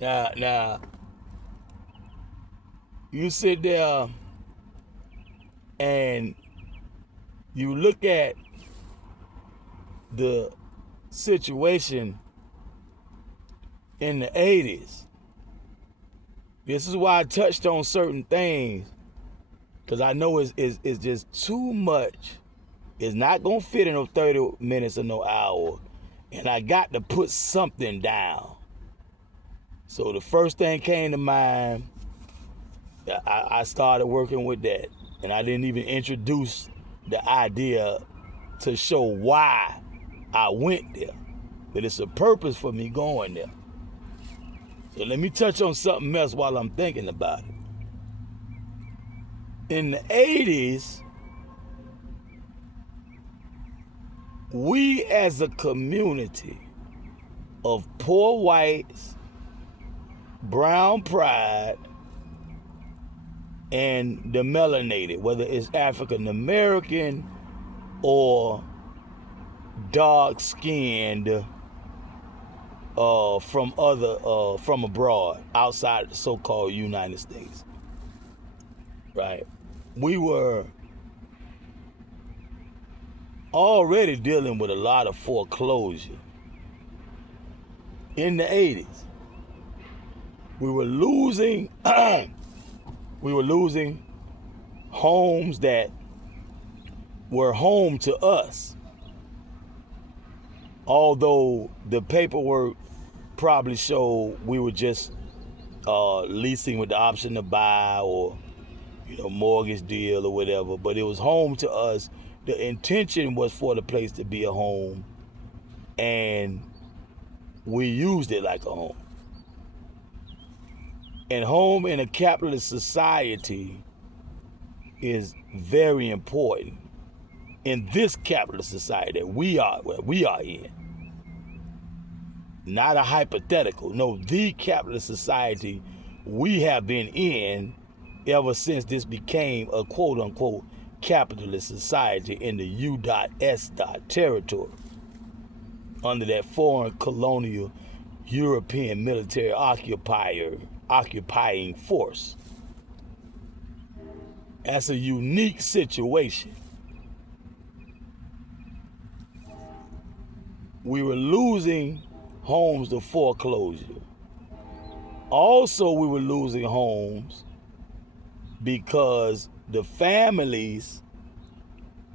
Now, you sit there and you look at the situation in the 80s. This is why I touched on certain things, because I know it's just too much. It's not going to fit in no 30 minutes or no hour. And I got to put something down. So the first thing came to mind, I started working with that. And I didn't even introduce the idea to show why I went there. But it's a purpose for me going there. So let me touch on something else while I'm thinking about it. In the 80s, we as a community of poor whites, brown pride, and the melanated, whether it's African American or dark skinned from abroad, outside the so-called United States, right? We were already dealing with a lot of foreclosure in the 80s. We were losing homes that were home to us, although the paperwork probably showed we were just leasing with the option to buy, or mortgage deal or whatever, but it was home to us. The intention was for the place to be a home, and we used it like a home. And home in a capitalist society is very important in this capitalist society that we are in. Not a hypothetical, no, the capitalist society we have been in ever since this became a quote-unquote capitalist society in the U.S. territory under that foreign colonial European military occupying force. That's a unique situation. We were losing homes to foreclosure. Also, we were losing homes because the families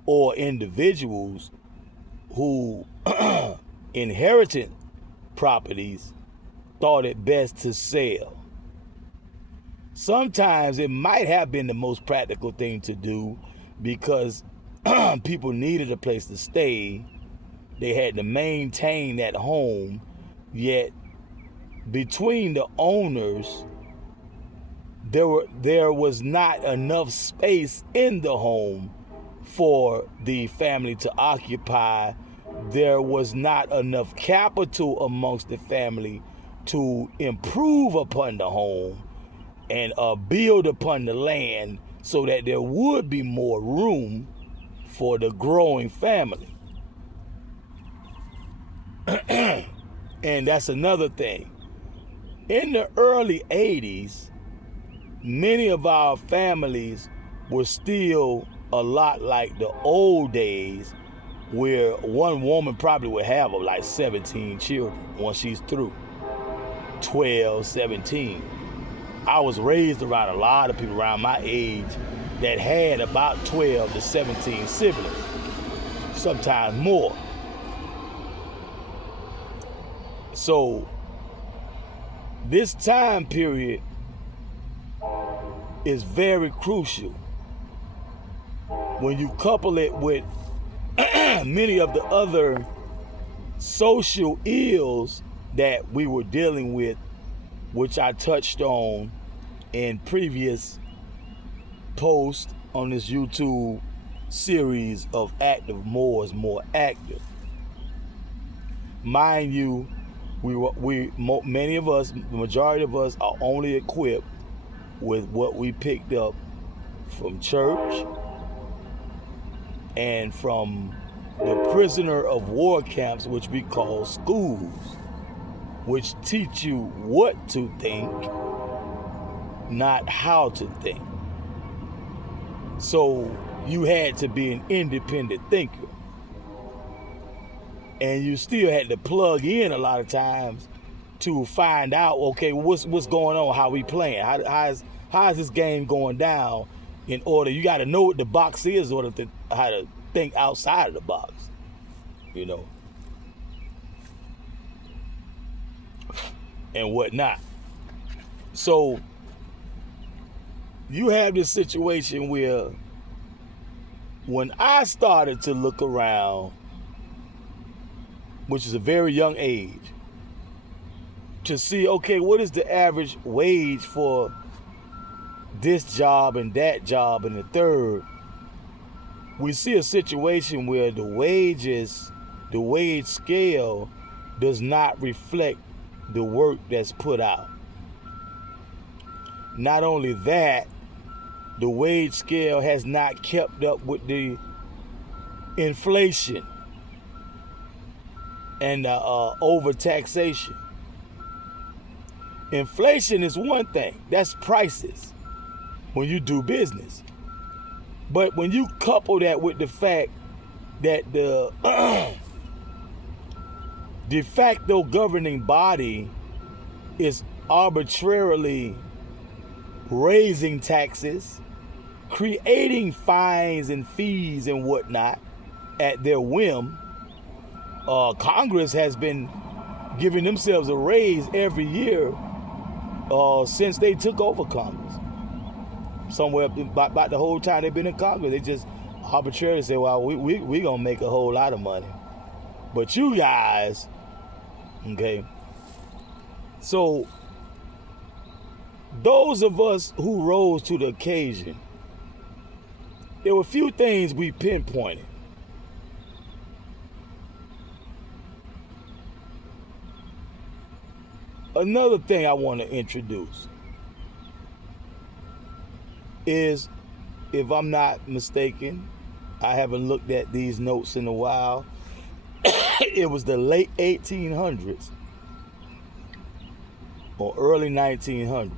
or individuals who inherited properties thought it best to sell. Sometimes it might have been the most practical thing to do because people needed a place to stay. They had to maintain that home, yet between the owners, there was not enough space in the home for the family to occupy. There was not enough capital amongst the family to improve upon the home and build upon the land so that there would be more room for the growing family. And that's another thing. In the early 80s, many of our families were still a lot like the old days, where one woman probably would have like 17 children once she's through. 12, 17. I was raised around a lot of people around my age that had about 12 to 17 siblings, sometimes more. So this time period is very crucial when you couple it with many of the other social ills that we were dealing with, which I touched on in previous posts on this YouTube series of Active MOORS, More Active. Mind you, many of us, the majority of us, are only equipped with what we picked up from church and from the prisoner of war camps, which we call schools. which teach you what to think, not how to think. So you had to be an independent thinker. And you still had to plug in a lot of times to find out, okay, what's going on, how we playing, how is this game going down, in order, you got to know what the box is in order to how to think outside of the box, you know, and whatnot. So you have this situation where when I started to look around, which is a very young age, to see, okay, what is the average wage for this job and that job and the third, we see a situation where the wage scale does not reflect the work that's put out. Not only that, the wage scale has not kept up with the inflation and overtaxation. Inflation is one thing, that's prices when you do business. But when you couple that with the fact that the de facto governing body is arbitrarily raising taxes, creating fines and fees and whatnot at their whim, Congress has been giving themselves a raise every year since they took over Congress. Somewhere about the whole time they've been in Congress, they just arbitrarily say, well, we gonna make a whole lot of money. But you guys, okay, so those of us who rose to the occasion, there were a few things we pinpointed. Another thing I want to introduce is, if I'm not mistaken, I haven't looked at these notes in a while, it was the late 1800s or early 1900s.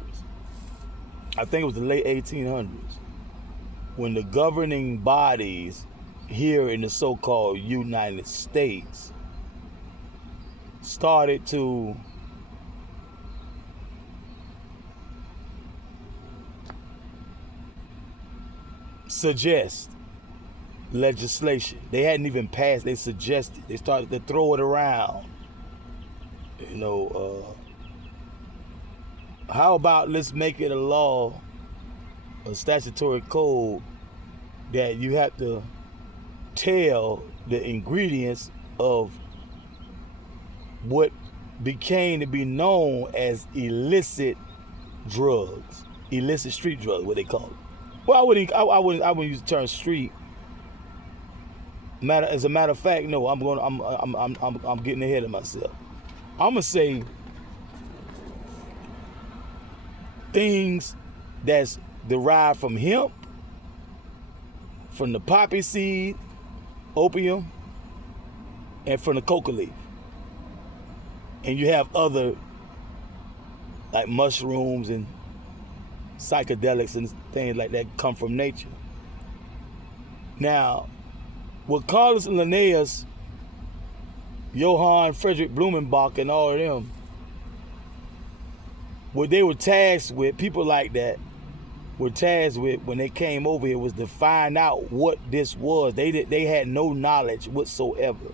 I think it was the late 1800s when the governing bodies here in the so-called United States started to suggest legislation. They hadn't even passed, they suggested. They started to throw it around. You know, how about let's make it a law, a statutory code, that you have to tell the ingredients of what became to be known as illicit drugs, illicit street drugs, what they call it. Well, I wouldn't use the term street. As a matter of fact, no, I'm getting ahead of myself. I'm gonna say things that's derived from hemp, from the poppy seed, opium, and from the coca leaf. And you have other, like mushrooms and psychedelics and things like that come from nature. Now, with Carlos and Linnaeus, Johann Friedrich Blumenbach, and all of them, what they were tasked with, people like that were tasked with when they came over here, was to find out what this was. They had no knowledge whatsoever.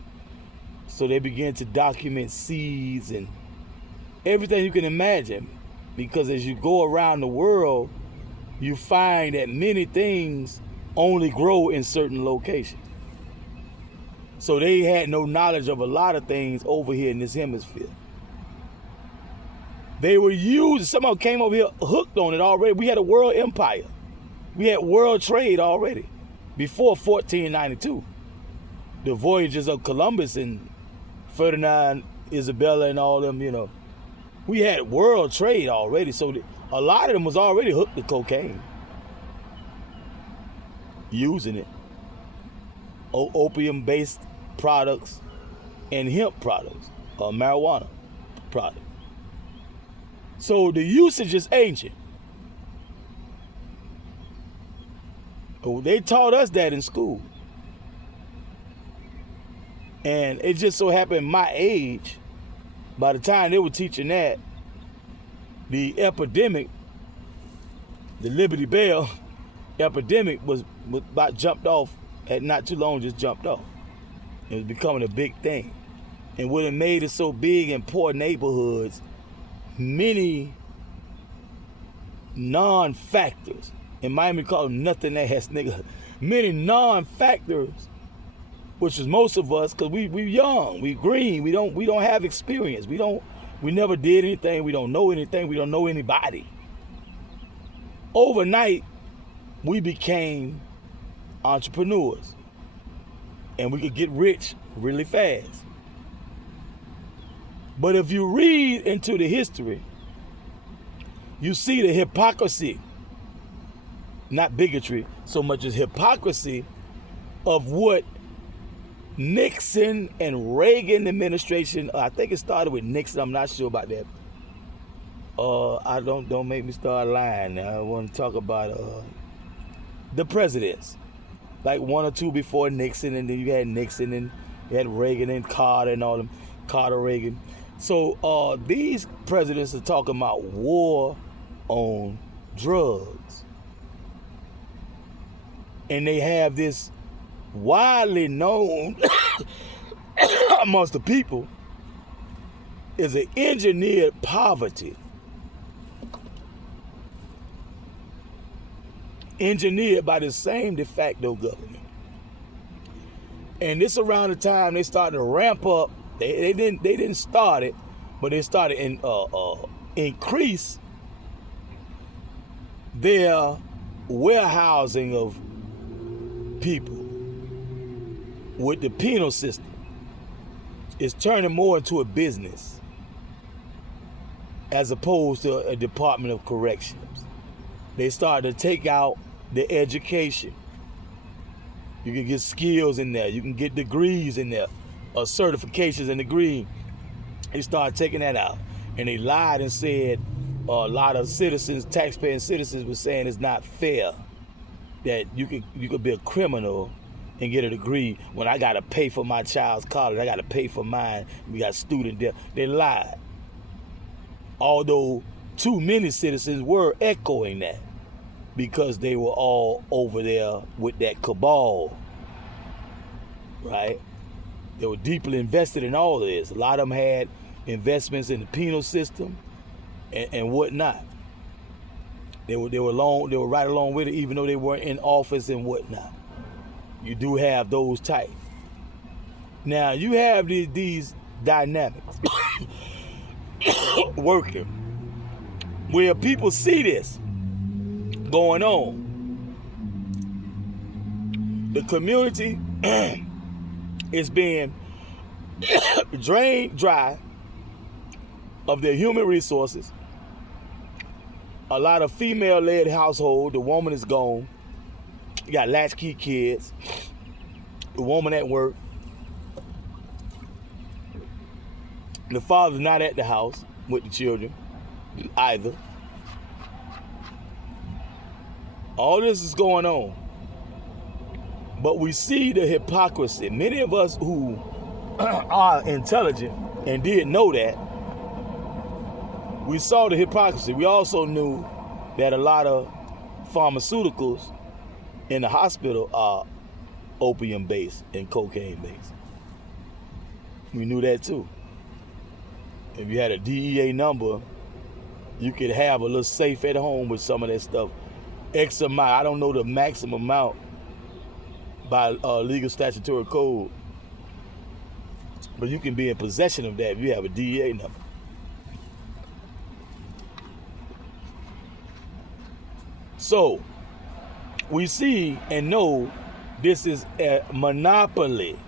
So they began to document seeds and everything you can imagine. Because as you go around the world, you find that many things only grow in certain locations. So they had no knowledge of a lot of things over here in this hemisphere. They were used, someone came over here hooked on it already. We had a world empire. We had world trade already before 1492. The voyages of Columbus and Ferdinand, Isabella, and all them, you know. We had world trade already, so a lot of them was already hooked to cocaine, using it. Opium-based products and hemp products, or marijuana products. So the usage is ancient. Oh, they taught us that in school. And it just so happened my age, by the time they were teaching that, the epidemic, the Liberty Bell epidemic was about jumped off, at not too long just jumped off. It was becoming a big thing. And what it made it so big in poor neighborhoods, many non-factors, in Miami call them nothing ass nigga, many non-factors, which is most of us, because we young, we green, we don't have experience, we never did anything, we don't know anything, we don't know anybody. Overnight, we became entrepreneurs, and we could get rich really fast. But if you read into the history, you see the hypocrisy, not bigotry so much as hypocrisy, of what Nixon and Reagan administration, I think it started with Nixon, I'm not sure about that. I don't make me start lying now. I want to talk about the presidents, like one or two before Nixon, and then you had Nixon and you had Reagan and Carter and all them, Carter, Reagan. So these presidents are talking about war on drugs. And they have this widely known amongst the people is an engineered poverty. Engineered by the same de facto government. And this around the time they started to ramp up. They didn't start it, but they started increase their warehousing of people with the penal system. It's turning more into a business as opposed to a Department of Corrections. They started to take out the education. You can get skills in there. You can get degrees in there, certifications and degrees. They started taking that out. And they lied and said a lot of citizens, taxpaying citizens, were saying it's not fair that you could be a criminal and get a degree when I got to pay for my child's college. I got to pay for mine. We got student debt. They lied. Although too many citizens were echoing that because they were all over there with that cabal, right? They were deeply invested in all of this. A lot of them had investments in the penal system and whatnot. They were right along with it, even though they weren't in office and whatnot. You do have those type. Now you have these dynamics working where people see this going on. The community is being drained dry of their human resources. A lot of female-led household, the woman is gone. You got latchkey kids, the woman at work. The father's not at the house with the children either. All this is going on. But we see the hypocrisy. Many of us who are intelligent and did know that, we saw the hypocrisy. We also knew that a lot of pharmaceuticals in the hospital are opium-based and cocaine-based. We knew that too. If you had a DEA number, you could have a little safe at home with some of that stuff. X amount, I don't know the maximum amount by legal statutory code, but you can be in possession of that if you have a DEA number. So, we see and know this is a monopoly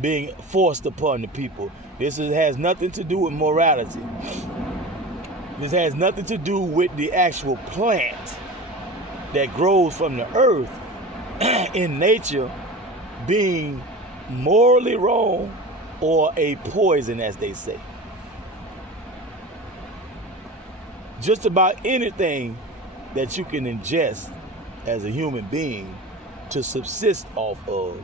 being forced upon the people. This has nothing to do with morality. This has nothing to do with the actual plant that grows from the earth in nature being morally wrong or a poison, as they say. just about anything that you can ingest as a human being to subsist off of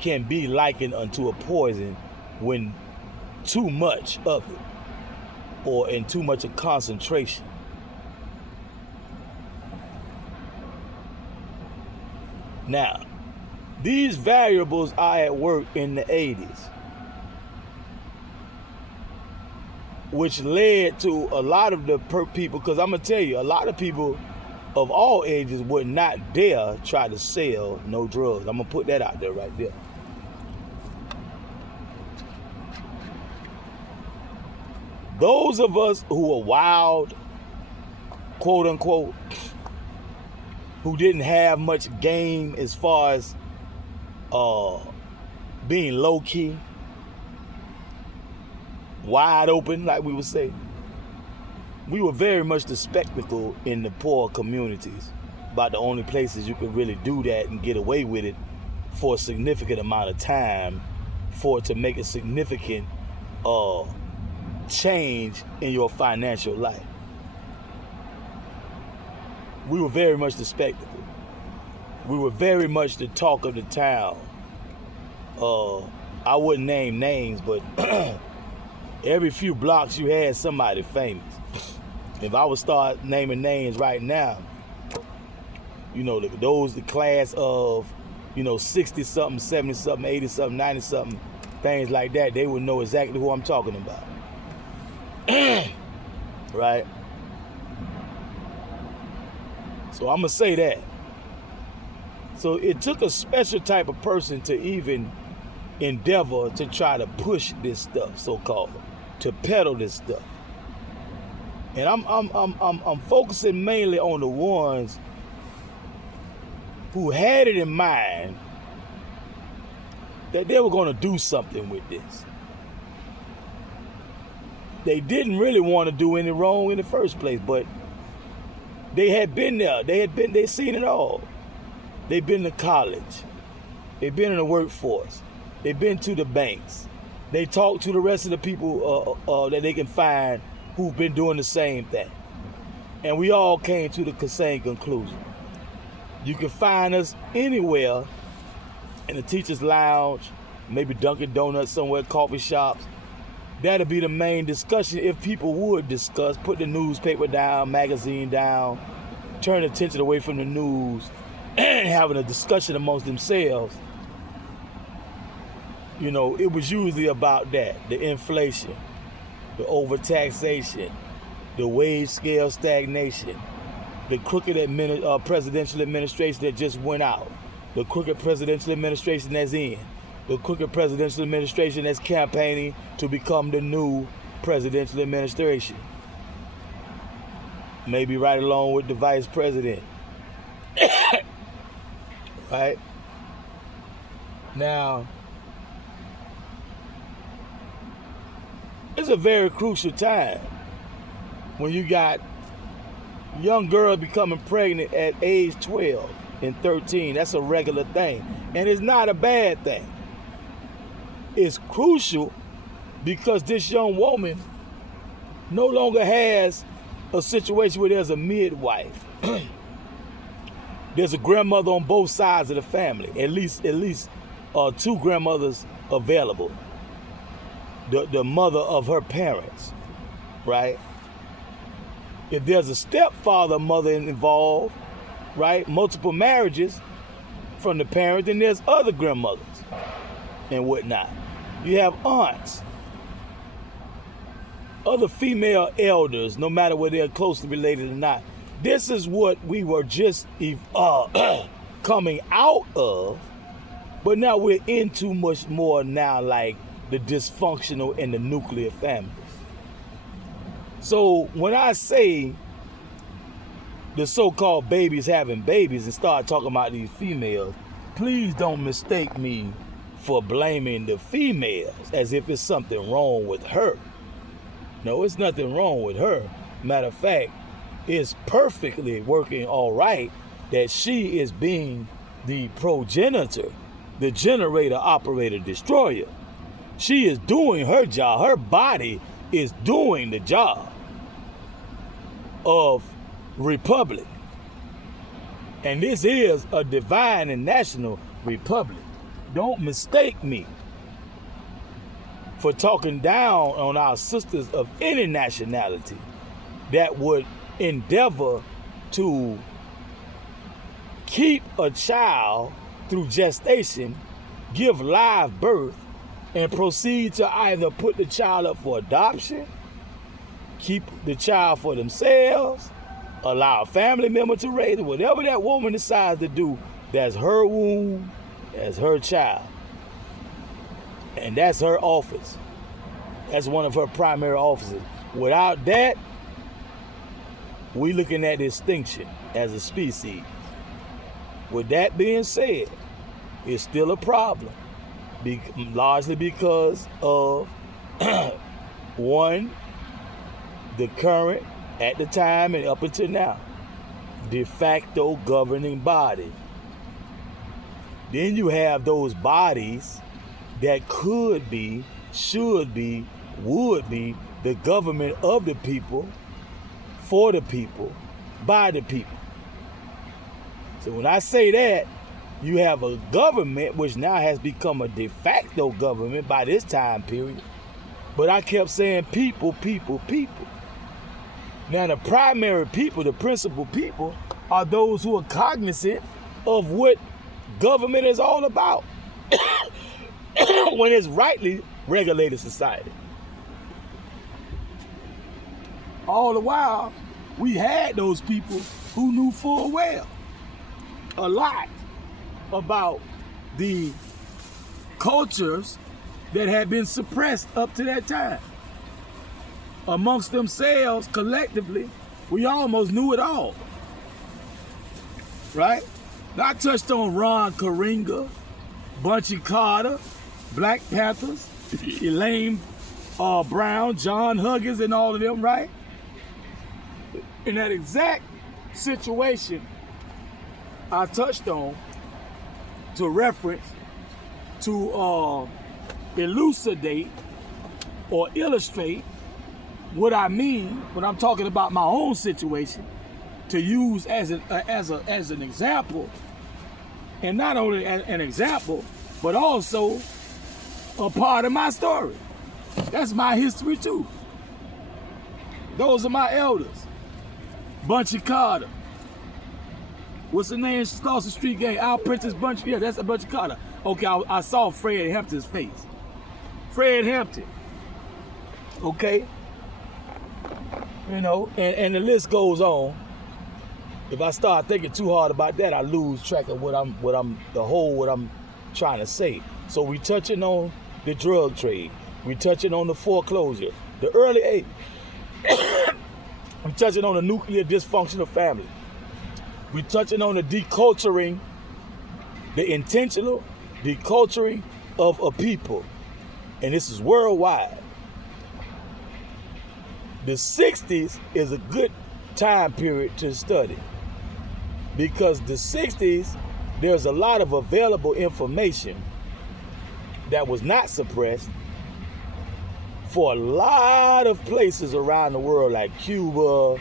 can be likened unto a poison when too much of it or in too much a concentration. Now, these variables are at work in the 80s, which led to a lot of the people, because I'm going to tell you, a lot of people of all ages would not dare try to sell no drugs. I'm going to put that out there right there. Those of us who are wild, quote unquote, who didn't have much game as far as being low key, wide open, like we would say, we were very much the spectacle in the poor communities, about the only places you could really do that and get away with it for a significant amount of time, for it to make a significant change in your financial life. We were very much the spectacle. We were very much the talk of the town. I wouldn't name names, but every few blocks you had somebody famous. If I would start naming names right now, you know, the class of, 60-something, 70-something, 80-something, 90-something, things like that, they would know exactly who I'm talking about. Right? So I'm going to say that. So it took a special type of person to even endeavor to try to push this stuff, so-called, to peddle this stuff. And I'm focusing mainly on the ones who had it in mind that they were going to do something with this. They didn't really want to do any wrong in the first place, but they had been there. They seen it all. They've been to college. They've been in the workforce. They've been to the banks. They talked to the rest of the people that they can find who've been doing the same thing. And we all came to the same conclusion. You can find us anywhere, in the teacher's lounge, maybe Dunkin' Donuts somewhere, coffee shops. That'll be the main discussion if people would discuss, put the newspaper down, magazine down, turn attention away from the news, and having a discussion amongst themselves. It was usually about that, the inflation, the overtaxation, the wage scale stagnation, the crooked presidential administration that just went out, the crooked presidential administration that's in, the crooked presidential administration that's campaigning to become the new presidential administration. Maybe right along with the vice president. Right? Now, it's a very crucial time when you got young girls becoming pregnant at age 12 and 13. That's a regular thing. And it's not a bad thing. It's crucial because this young woman no longer has a situation where there's a midwife. There's a grandmother on both sides of the family. At least two grandmothers available. The mother of her parents, right? If there's a stepfather mother involved, right? Multiple marriages from the parent, then there's other grandmothers and whatnot. You have aunts, other female elders, no matter whether they're closely related or not. This is what we were just coming out of, but now we're into much more now, like the dysfunctional and the nuclear families. So when I say the so-called babies having babies and start talking about these females, please don't mistake me for blaming the females as if it's something wrong with her. No, it's nothing wrong with her. Matter of fact, it's perfectly working all right that she is being the progenitor, the generator, operator, destroyer. She is doing her job. Her body is doing the job. of republic. And this is a divine and national republic. Don't mistake me for talking down on our sisters of any nationality that would endeavor to keep a child through gestation, give live birth, and proceed to either put the child up for adoption, keep the child for themselves, allow a family member to raise it, whatever that woman decides to do, that's her womb, that's her child. And that's her office. That's one of her primary offices. Without that, we looking at extinction as a species. With that being said, it's still a problem, largely because of one, the current, at the time and up until now, de facto governing body. Then you have those bodies that could be, should be, would be the government of the people, for the people, by the people. So when I say that, you have a government which now has become a de facto government by this time period. But I kept saying people, people, people. Now the primary people, the principal people, are those who are cognizant of what government is all about when it's rightly regulated society. All the while, we had those people who knew full well a lot about the cultures that had been suppressed up to that time. Amongst themselves, collectively, we almost knew it all. Right? Now, I touched on Ron Karenga, Bunchy Carter, Black Panthers, Elaine Brown, John Huggins, and all of them, right? In that exact situation I touched on to reference, to elucidate or illustrate what I mean when I'm talking about my own situation, to use as an example, and not only an example, but also a part of my story. That's my history too. Those are my elders. Bunchy Carter. What's the name? Slauson Street Gang. Al Princess Bunchy. Yeah, that's a Bunchy Carter. Okay, I saw Fred Hampton's face. Fred Hampton. Okay. You know, and the list goes on. If I start thinking too hard about that, I lose track of what I'm trying to say. So we touching on the drug trade. We touching on the foreclosure, the early age. We touching on the nuclear dysfunctional family. We touching on the deculturing, the intentional deculturing of a people. And this is worldwide. The 60s is a good time period to study, because the 60s, there's a lot of available information that was not suppressed for a lot of places around the world, like Cuba,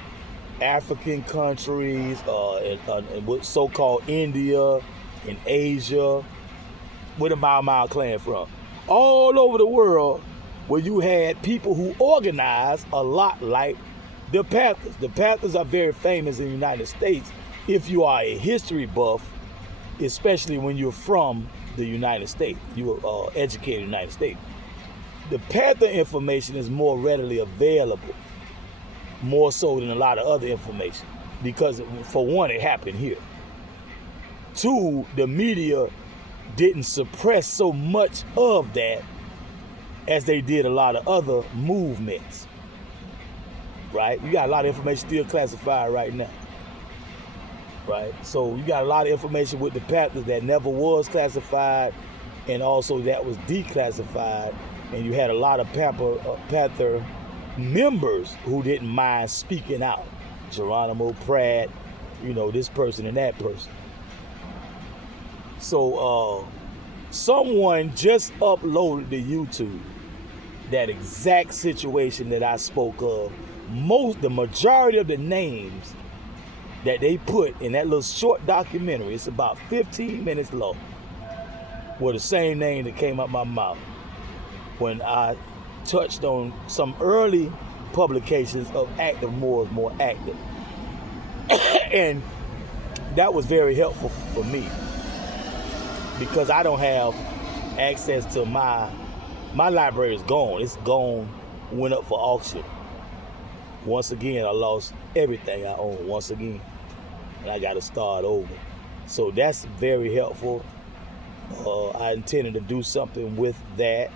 African countries, and so-called India, and Asia. Where the Mau Mau clan from? All over the world, where you had people who organized a lot like the Panthers. The Panthers are very famous in the United States if you are a history buff, especially when you're from the United States, you are educated in the United States. The Panther information is more readily available, more so than a lot of other information, because for one, it happened here. Two, the media didn't suppress so much of that as they did a lot of other movements, right? You got a lot of information still classified right now, right? So you got a lot of information with the Panthers that never was classified, and also that was declassified, and you had a lot of Panther members who didn't mind speaking out. Geronimo Pratt, you know, this person and that person. So someone just uploaded to YouTube that exact situation that I spoke of the majority of the names that they put in that little short documentary, it's about 15 minutes long, were the same name that came out my mouth when I touched on some early publications of active Moors more active. And that was very helpful for me because I don't have access to my library is gone. It's gone, went up for auction. Once again, I lost everything I own once again. And I got to start over. So that's very helpful. I intended to do something with that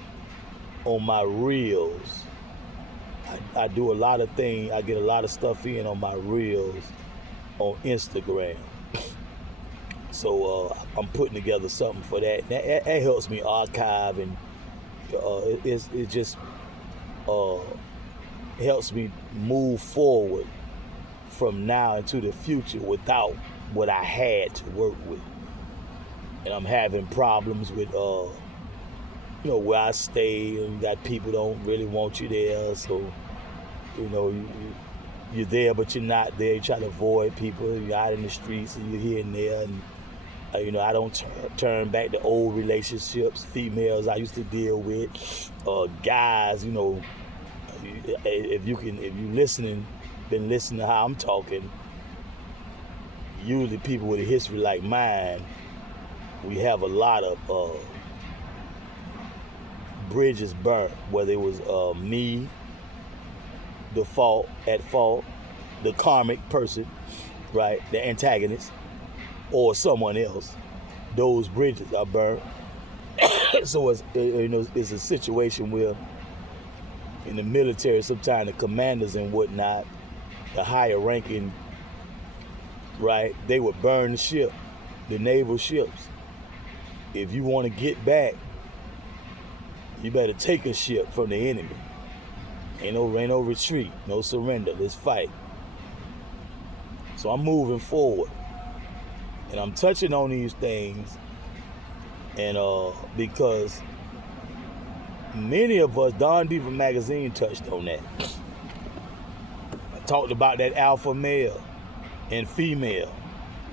on my reels. I do a lot of things. I get a lot of stuff in on my reels on Instagram. So I'm putting together something for that. That helps me archive, and it just helps me move forward from now into the future without what I had to work with. And I'm having problems with where I stay, and you got people don't really want you there, so you're there but you're not there. You try to avoid people. You're out in the streets and you're here and there, and I don't turn back to old relationships, females I used to deal with, guys. If you been listening to how I'm talking, usually people with a history like mine, we have a lot of bridges burnt, whether it was me, at fault, the karmic person, right, the antagonist, or someone else. Those bridges are burnt. So it's a situation where in the military, sometimes the commanders and whatnot, the higher ranking, right, they would burn the ship, the naval ships. If you want to get back, you better take a ship from the enemy. Ain't no retreat, no surrender. Let's fight. So I'm moving forward, and I'm touching on these things, and because many of us, Don Diva magazine touched on that. I talked about that alpha male and female,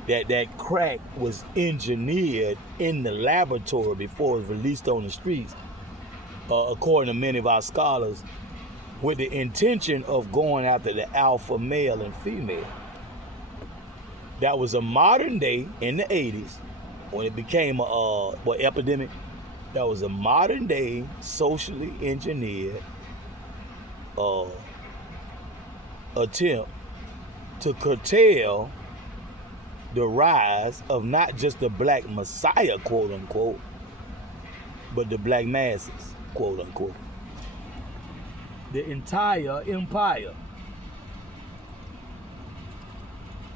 that crack was engineered in the laboratory before it was released on the streets, according to many of our scholars, with the intention of going after the alpha male and female. That was a modern day, in the 80s, when it became a epidemic. That was a modern day, socially engineered attempt to curtail the rise of not just the black messiah, quote unquote, but the black masses, quote unquote. The entire empire.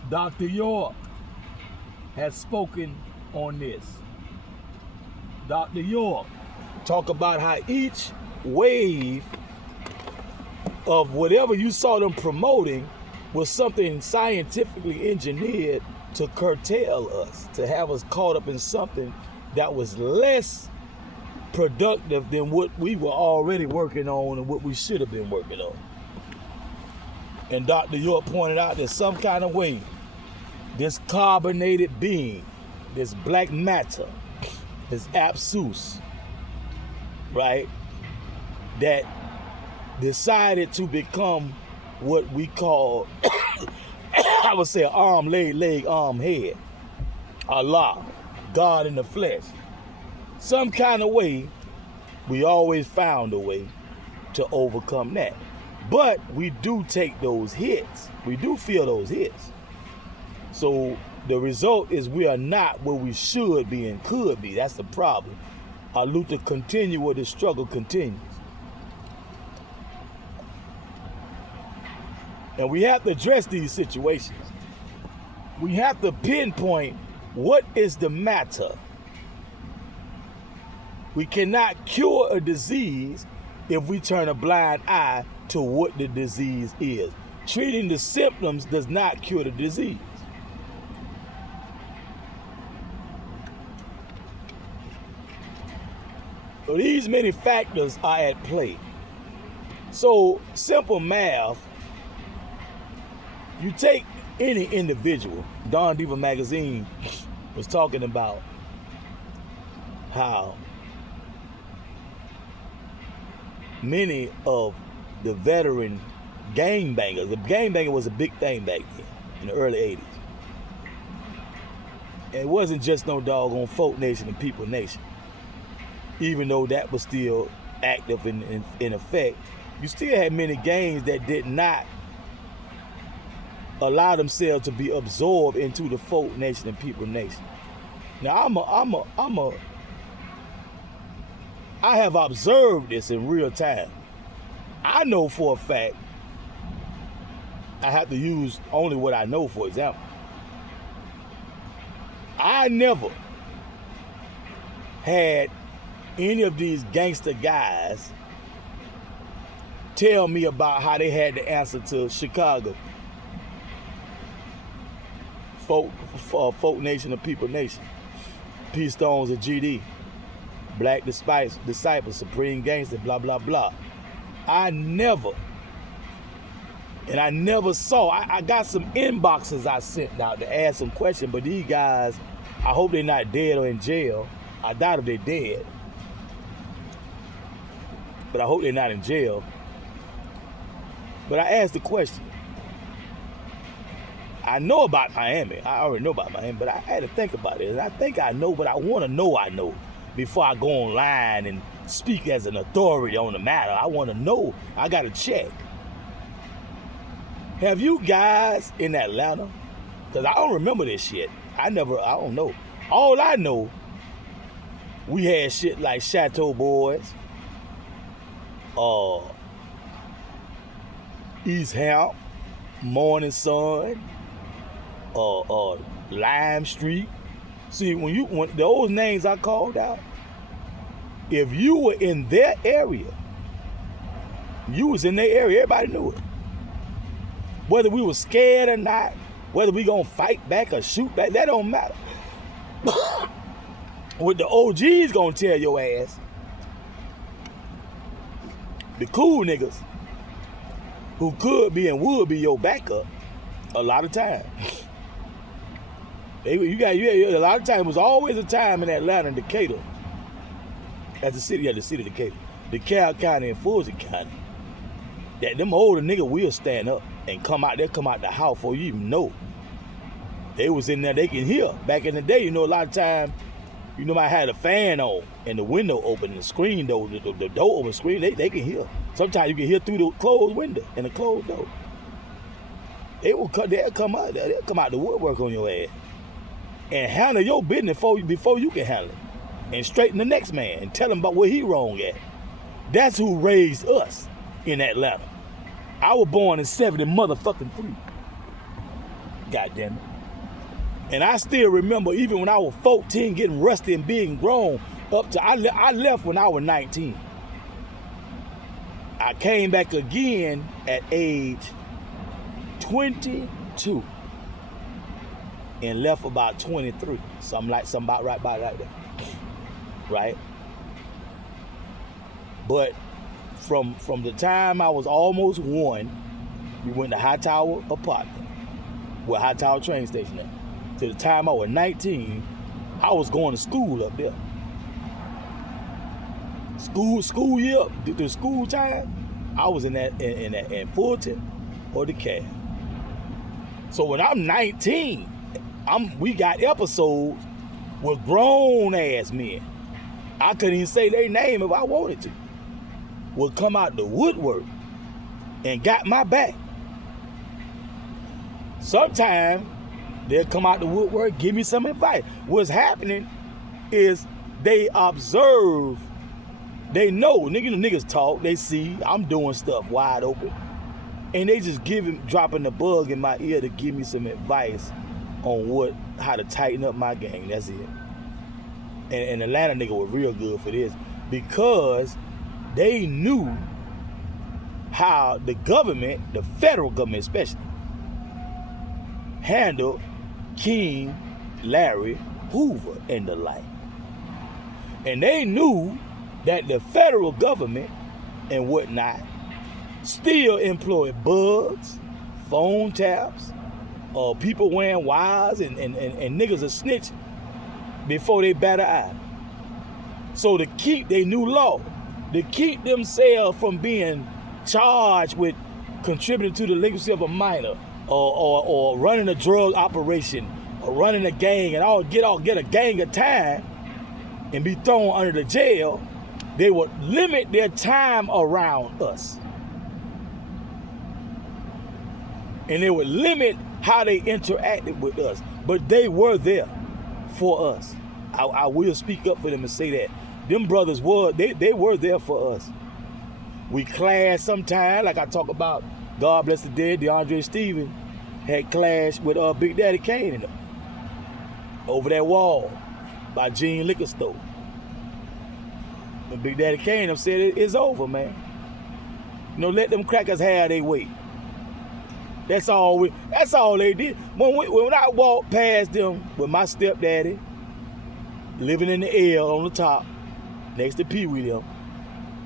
Dr. York has spoken on this. Dr. York talk about how each wave of whatever you saw them promoting was something scientifically engineered to curtail us, to have us caught up in something that was less productive than what we were already working on and what we should have been working on. And Dr. York pointed out that some kind of way, this carbonated being, this black matter, this Apsus, right, that decided to become what we call, I would say, arm, leg, arm, head. Allah, God in the flesh. Some kind of way, we always found a way to overcome that. But we do take those hits. We do feel those hits. So the result is we are not where we should be and could be. That's the problem. Our Luther continue where the struggle continues. And we have to address these situations. We have to pinpoint what is the matter. We cannot cure a disease if we turn a blind eye to what the disease is. Treating the symptoms does not cure the disease. So these many factors are at play. So simple math You take any individual. Don Diva magazine was talking about how many of the veteran gangbangers, the gangbanger was a big thing back then in the early 80s. And it wasn't just no doggone folk nation and people nation. Even though that was still active in effect, you still had many gangs that did not allow themselves to be absorbed into the folk nation and people nation. Now I have observed this in real time. I know for a fact, I have to use only what I know, for example. I never had any of these gangster guys tell me about how they had the answer to Chicago. Folk nation or people nation. P Stones of GD. Black Disciples, Supreme Gangster, blah, blah, blah. I never saw, I got some inboxes I sent out to ask some questions, but these guys, I hope they're not dead or in jail. I doubt if they're dead. But I hope they're not in jail. But I asked the question. I know about Miami. I already know about Miami, but I had to think about it. And I think I know, but I want to know I know before I go online and speak as an authority on the matter. I want to know. I got to check. Have you guys in Atlanta? Because I don't remember this shit. I don't know. All I know, we had shit like Chateau Boys, East Hamp, Morning Sun, Lime Street. See, when those names I called out, if you were in their area, you was in their area, everybody knew it. Whether we were scared or not, whether we gonna fight back or shoot back, that don't matter. What the OGs gonna tell your ass, the cool niggas who could be and would be your backup a lot of times. A lot of times, it was always a time in Atlanta and Decatur, as the city of Decatur, DeKalb County and Fulton County, that them older niggas will stand up and come out the house before you even know. They was in there, they can hear. Back in the day, a lot of times, might have a fan on and the window open and the screen door, the door open screen, they can hear. Sometimes you can hear through the closed window and the closed door. They'll come out the woodwork on your ass and handle your business before you can handle it. And straighten the next man and tell him about what he wrong at. That's who raised us in Atlanta. I was born in 70 motherfucking 3. God damn it. And I still remember, even when I was 14, getting rusty and big and grown, I left when I was 19. I came back again at age 22 and left about 23. Something about right there. Right? But from the time I was almost 1, we went to High Tower apartment, where High Tower train station at. To the time I was 19, I was going to school up there. School year, the school time, I was in Fulton or DeKalb. So when I'm 19, we got episodes with grown ass men. I couldn't even say their name if I wanted to. Would come out the woodwork and got my back. Sometimes they'll come out the woodwork, give me some advice. What's happening is they observe, they know, niggas talk, they see, I'm doing stuff wide open. And they just dropping the bug in my ear to give me some advice on how to tighten up my game. That's it. And Atlanta nigga was real good for this because they knew how the government, the federal government especially, handled King Larry Hoover and the like. And they knew that the federal government and whatnot still employed bugs, phone taps, people wearing wires, and niggas a snitch before they bat an eye. So to keep their new law, to keep themselves from being charged with contributing to the delinquency of a minor, or running a drug operation, or running a gang, and all get a gang of time and be thrown under the jail, they would limit their time around us. And they would limit how they interacted with us. But they were there for us. I will speak up for them and say that. Them brothers were, they were there for us. We clashed sometime, like I talk about, God bless the dead, DeAndre Stevens had clashed with Big Daddy Kane in them. Over that wall by Gene Liquor Store. And Big Daddy Kane said, it's over, man. You know, let them crackers have their way. That's all they did. When I walked past them with my stepdaddy, living in the L on the top, next to Pee Wee them,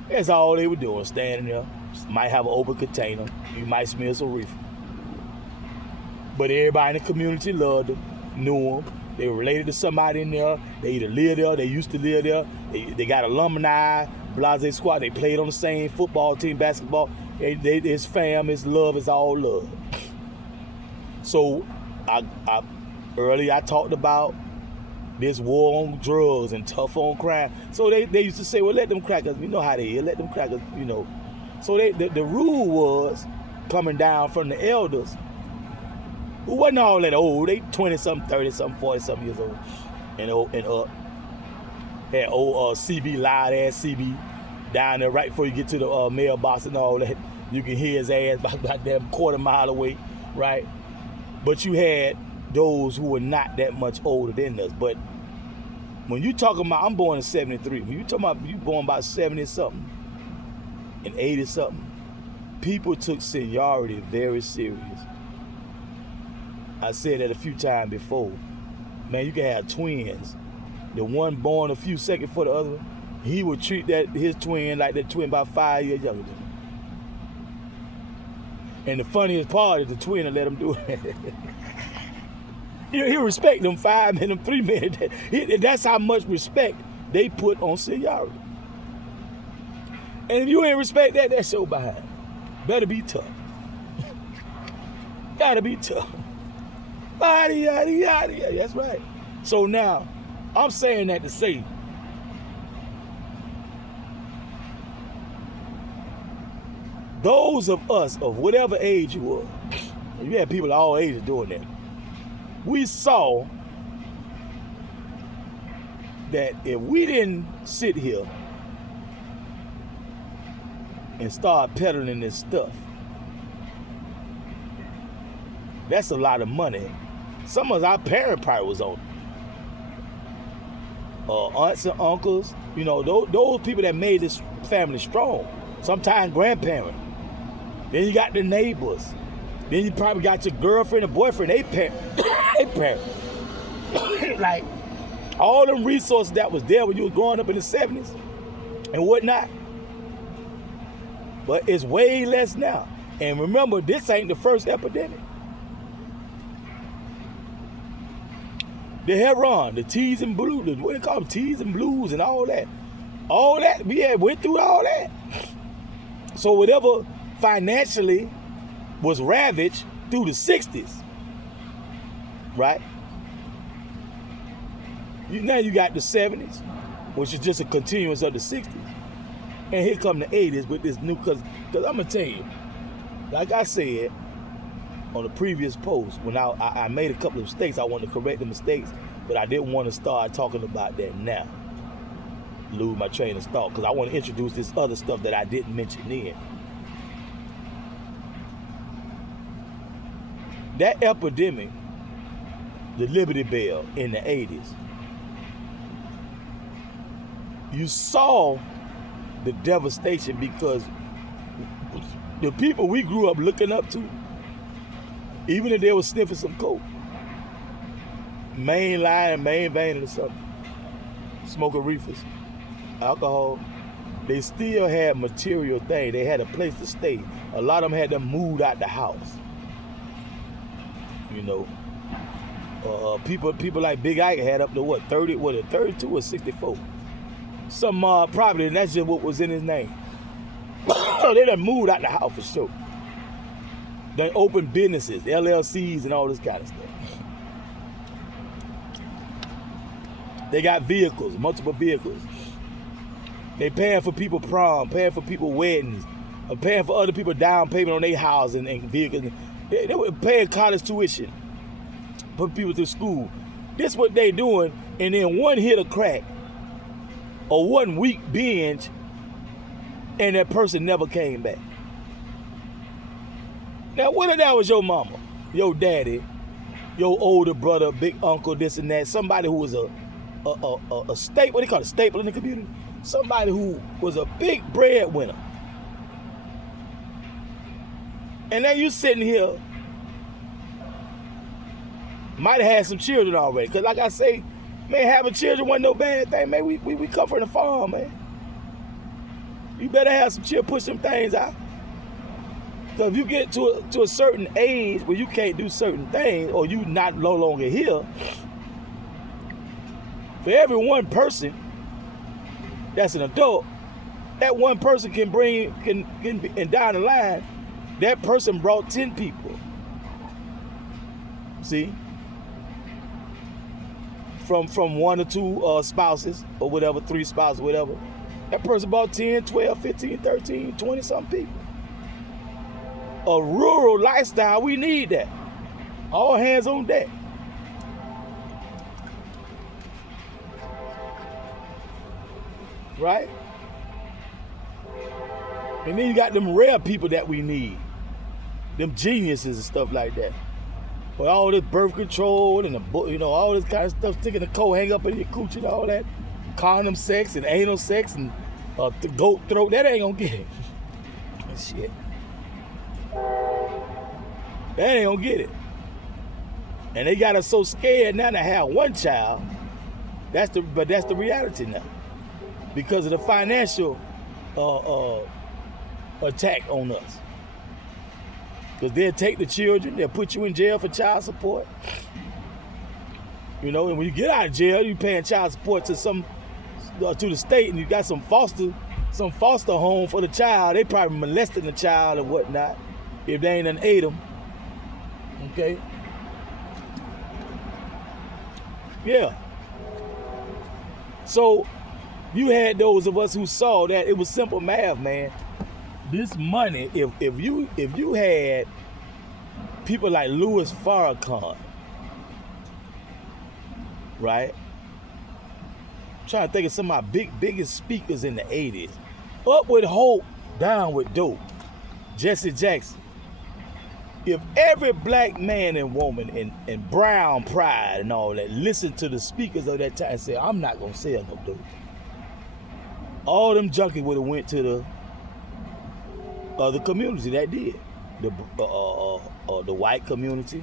that's all they were doing, standing there. Might have an open container. You might smell some reefer. But everybody in the community loved them, knew them. They were related to somebody in there. They either lived there, they used to live there. They got alumni, Blase Squad. They played on the same football team, basketball. It's fam, it's love, it's all love. So earlier I talked about this war on drugs and tough on crime. So they used to say, well, let them crackers, you know how they is, let them crackers, you know. So the rule was coming down from the elders, who wasn't all that old. They 20-something, 30-something, 40-something years old and up. Had old CB, loud ass CB, down there right before you get to the mailbox and all that. You can hear his ass about damn quarter-mile away, right? But you had those who were not that much older than us. But when you talking about, I'm born in 73. When you talking about you born about 70-something and 80-something, people took seniority very serious. I said that a few times before. Man, you can have twins. The one born a few seconds for the other, he would treat his twin like that twin about 5 years younger than him. And the funniest part is the twin will let him do it. He'll respect them 5 minutes, 3 minutes. That's how much respect they put on seniority. And if you ain't respect that, that's your behind. Better be tough. Gotta be tough. Yada, yada, yada, yada. That's right. So now, I'm saying that to say, those of us of whatever age you were, you had people of all ages doing that, we saw that if we didn't sit here and start peddling this stuff, that's a lot of money. Some of our parents probably was on it. Aunts and uncles, you know, those people that made this family strong. Sometimes grandparents. Then you got the neighbors. Then you probably got your girlfriend or boyfriend, they parents. Like, all them resources that was there when you was growing up in the 70s and whatnot. But it's way less now. And remember, this ain't the first epidemic. The heroin, the T's and blues, what do they call them, T's and blues and all that. All that, we had went through all that. So whatever financially was ravaged through the 60s, right? Now you got the 70s, which is just a continuance of the 60s. And here come the 80s with this new, because I'm going to tell you, like I said on the previous post, when I made a couple of mistakes, I wanted to correct the mistakes, but I didn't want to start talking about that now. Lose my train of thought, because I want to introduce this other stuff that I didn't mention then. That epidemic, the Liberty Bell in the 80s, you saw the devastation because the people we grew up looking up to, even if they were sniffing some coke, main line, main vein or something, smoking reefers, alcohol, they still had material things. They had a place to stay. A lot of them had them moved out the house. You know, people like Big Ike had up to what 30, 32 or 64. Some property, and that's just what was in his name. They done moved out the house for sure. They open businesses, LLCs, and all this kind of stuff. They got vehicles, multiple vehicles. They paying for people prom, paying for people weddings, paying for other people down payment on their house and vehicles. They were paying college tuition, putting people through school. This what they doing, and then one hit a crack or 1 week binge, and that person never came back. Now, what if that was your mama, your daddy, your older brother, big uncle, this and that, somebody who was a staple, what they call it, staple in the community? Somebody who was a big breadwinner. And now you sitting here, might have had some children already. Because like I say, man, having children wasn't no bad thing, man. We come from the farm, man. You better have some children, push some things out. Because if you get to a certain age where you can't do certain things, or you no longer here, for every one person that's an adult, that one person can and down the line, that person brought 10 people. See? From 1 or 2 spouses, or whatever, 3 spouses, whatever. That person brought 10, 12, 15, 13, 20 something people. A rural lifestyle, we need that. All hands on deck. Right? And then you got them rare people that we need. Them geniuses and stuff like that. With all this birth control and all this kind of stuff, sticking the coat hang up in your coochie and all that. Condom sex and anal sex and the goat throat, that ain't gonna get it. Shit. That ain't gonna get it. And they got us so scared now to have one child. But that's the reality now. Because of the financial attack on us. Because they'll take the children, they'll put you in jail for child support. And when you get out of jail, you're paying child support to the state, and you got some foster home for the child. They probably molesting the child and whatnot if they ain't done ate them. Okay? Yeah. So you had those of us who saw that it was simple math, man. This money, if you had people like Louis Farrakhan, right? I'm trying to think of some of my biggest speakers in the 80s. Up with hope, down with dope. Jesse Jackson. If every black man and woman and brown pride and all that listened to the speakers of that time and said, I'm not gonna sell no dope, all them junkies would have went to the community that did. The white community.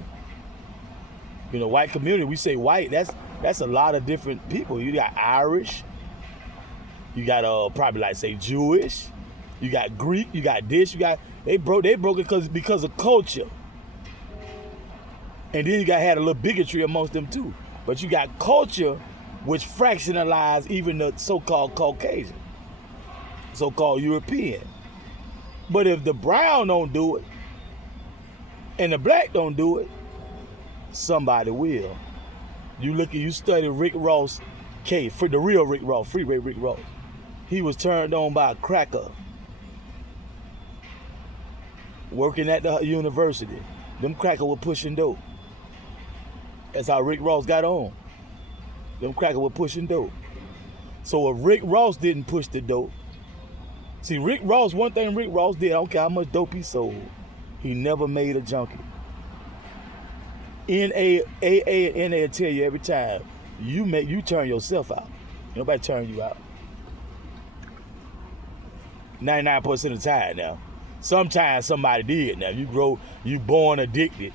White community, we say white, that's a lot of different people. You got Irish, you got probably like say Jewish, you got Greek, you got this, they broke it because of culture. And then you had a little bigotry amongst them too. But you got culture which fractionalized even the so-called Caucasian, so-called European. But if the brown don't do it and the black don't do it, somebody will. You study Rick Ross, for the real Rick Ross, Freeway Rick Ross. He was turned on by a cracker working at the university. Them crackers were pushing dope. That's how Rick Ross got on. Them crackers were pushing dope. So if Rick Ross didn't push the dope, see, one thing Rick Ross did, I don't care how much dope he sold, he never made a junkie. NA and NA tell you every time, you turn yourself out. Nobody turn you out. 99% of the time now. Sometimes somebody did. Now you born addicted,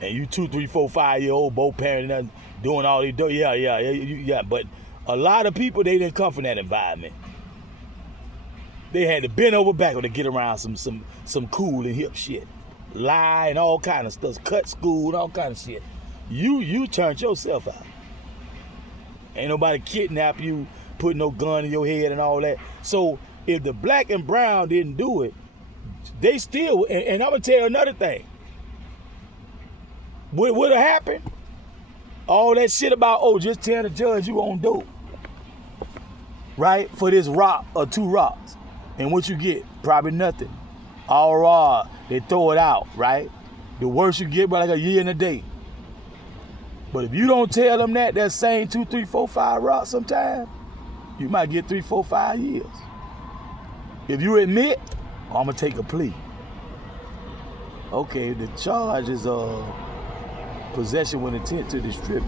and you 2, 3, 4, 5-year-old, both parents doing all these dope. Yeah. But a lot of people, they didn't come from that environment. They had to bend over backward to get around some cool and hip shit. lie and all kind of stuff, cut school and all kind of shit. You turned yourself out. Ain't nobody kidnap you, put no gun in your head and all that. So if the black and brown didn't do it, they still, and I'm gonna tell you another thing. What would have happened? All that shit about, oh, just tell the judge you on dope, right? For this rock or 2 rocks. And what you get? Probably nothing. All raw, they throw it out, right? The worst you get by like a year and a day. But if you don't tell them that same 2, 3, 4, 5 rocks sometime, you might get 3, 4, 5 years. If you admit, I'm gonna take a plea. Okay, the charge is possession with intent to distribute.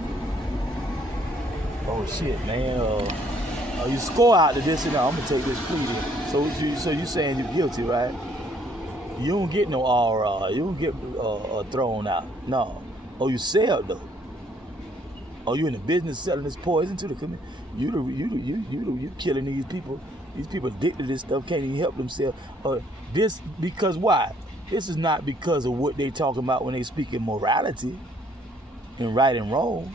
Oh shit, man. You score out to this and I'm gonna take this plea then. So you saying you're guilty, right? You don't get no RR. You don't get thrown out. No. Oh, you sell though. Oh, you in the business selling this poison to the community. You killing these people. These people addicted to this stuff, can't even help themselves. This because why? This is not because of what they talking about when they speak in morality and right and wrong.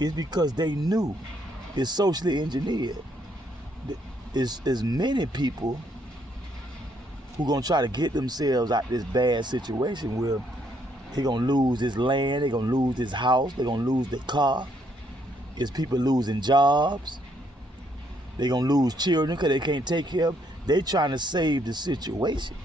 It's because they knew it's socially engineered. There's many people who gonna try to get themselves out this bad situation where they're gonna lose this land, they're gonna lose this house, they're gonna lose the car. It's people losing jobs. They're gonna lose children because they can't take care of them. They trying to save the situation.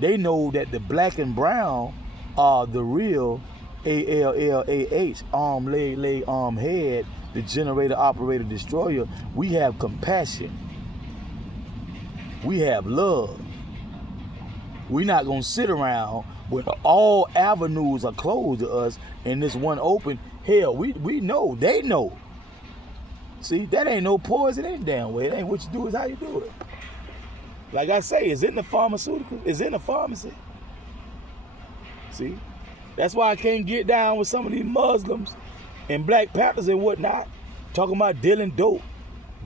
They know that the black and brown are the real ALLAH, arm, leg, arm, head, the generator, operator, destroyer. We have compassion. We have love. We're not gonna sit around when all avenues are closed to us and this one open. Hell, we know, they know. See, that ain't no poison any damn way. It ain't what you do, is how you do it. Like I say, it's in the pharmaceutical, it's in the pharmacy. See? That's why I can't get down with some of these Muslims and Black Panthers and whatnot, talking about dealing dope,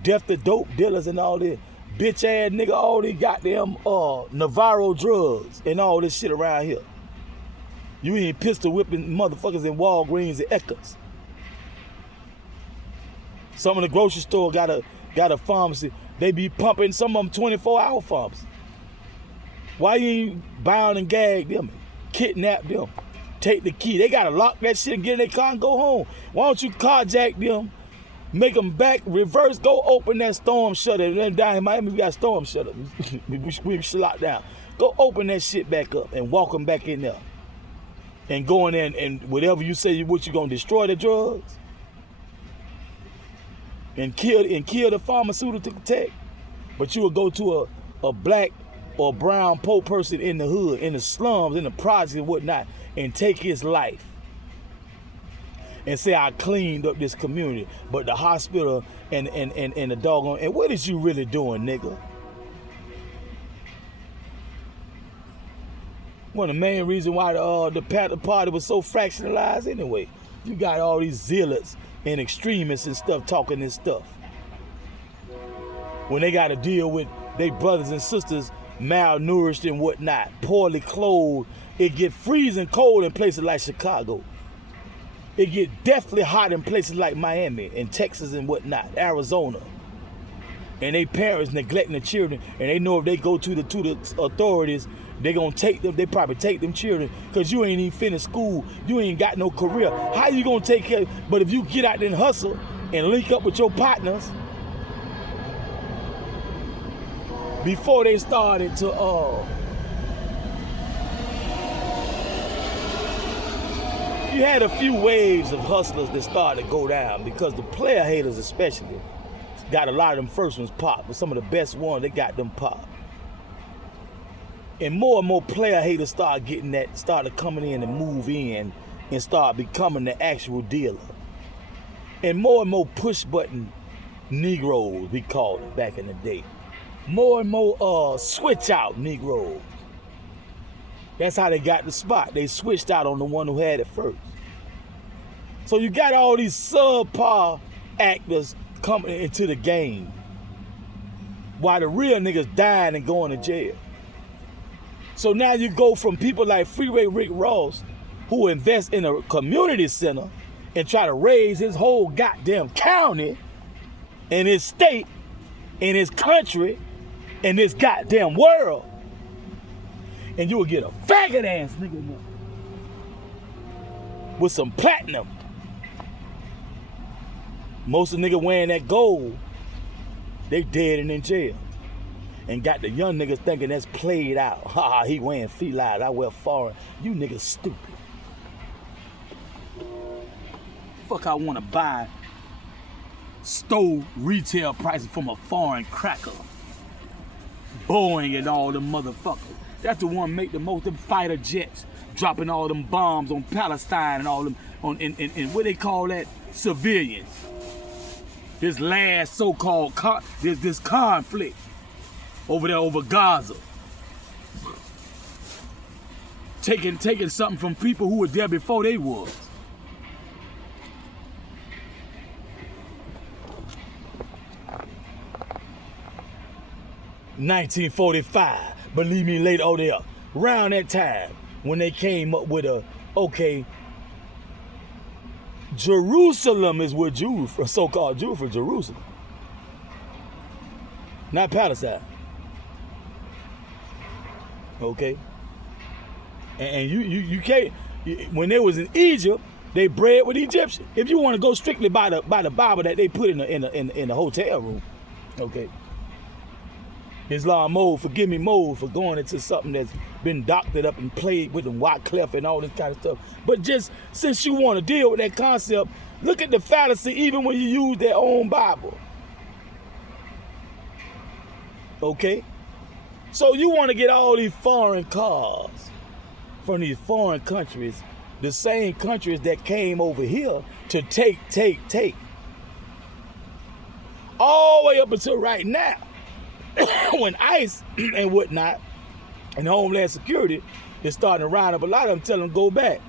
death to dope dealers and all this. Bitch ass nigga, all these goddamn Navarro drugs and all this shit around here. You ain't pistol whipping motherfuckers in Walgreens and Eckers. Some of the grocery store got a pharmacy. They be pumping some of them 24-hour pharmacy. Why you ain't bound and gag them, kidnap them, take the key? They gotta lock that shit and get in their car and go home. Why don't you carjack them, make them back, reverse, go open that storm shutter. And then down in Miami, we got storm shutter. we should lock down. Go open that shit back up and walk them back in there. And go in there and whatever you say, what you gonna destroy the drugs? And kill the pharmaceutical tech. But you will go to a black or brown poor person in the hood, in the slums, in the projects and whatnot, and take his life. And say, I cleaned up this community. But the hospital and the doggone, and what is you really doing, nigga? One of the main reasons why the Panther Party was so fractionalized anyway. You got all these zealots and extremists and stuff talking this stuff. When they got to deal with their brothers and sisters malnourished and whatnot, poorly clothed, it get freezing cold in places like Chicago. It get deathly hot in places like Miami and Texas and whatnot, Arizona. And they parents neglecting the children, and they know if they go to the authorities, they gonna take them. They probably take them children because you ain't even finished school. You ain't got no career. How you gonna take care? But if you get out there and hustle and link up with your partners before they started to you had a few waves of hustlers that started to go down because the player haters especially got a lot of them first ones popped, but some of the best ones, they got them popped. And more player haters started coming in and move in and start becoming the actual dealer. And more push button Negroes, we called it back in the day. More and more switch out Negroes. That's how they got the spot. They switched out on the one who had it first. So you got all these subpar actors coming into the game while the real niggas dying and going to jail. So now you go from people like Freeway Rick Ross, who invest in a community center and try to raise his whole goddamn county and his state and his country and this goddamn world. And you will get a faggot ass nigga with some platinum. Most of the niggas wearing that gold, they dead and in jail. And got the young niggas thinking that's played out. Ha, he wearing felines, I wear foreign. You niggas stupid. Fuck, I wanna buy stole retail prices from a foreign cracker. Boeing and all them motherfuckers. That's the one make the most, them fighter jets, dropping all them bombs on Palestine and all them, in what they call that, civilians. This last so-called, this conflict over there over Gaza. Taking something from people who were there before they was. $1945, believe me, late over there, around that time when they came up with okay, Jerusalem is where Jews, so-called Jews for Jerusalem, not Palestine. Okay, and you can't. When they was in Egypt, they bred with Egyptians. If you want to go strictly by the Bible that they put in the hotel room, okay. Islam mode, forgive me mode for going into something that's been doctored up and played with them Wycliffe and all this kind of stuff. But just since you want to deal with that concept, look at the fallacy even when you use their own Bible. Okay? So you want to get all these foreign cars from these foreign countries, the same countries that came over here to take. All the way up until right now. When ICE and whatnot and Homeland Security is starting to round up a lot of them, telling them go back.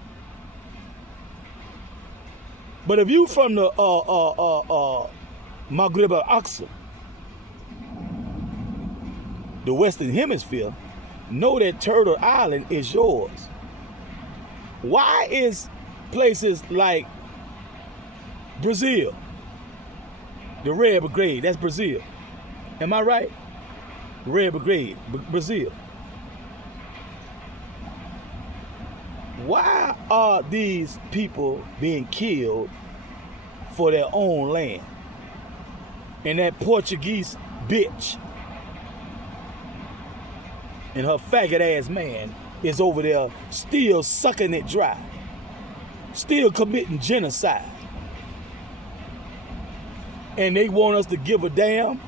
But if you from the Maghreb al-Aqsa, the Western Hemisphere, know that Turtle Island is yours. Why is places like Brazil, the Red Brigade, that's Brazil, am I right? Red Brigade, Brazil. Why are these people being killed for their own land? And that Portuguese bitch and her faggot ass man is over there still sucking it dry, still committing genocide. And they want us to give a damn?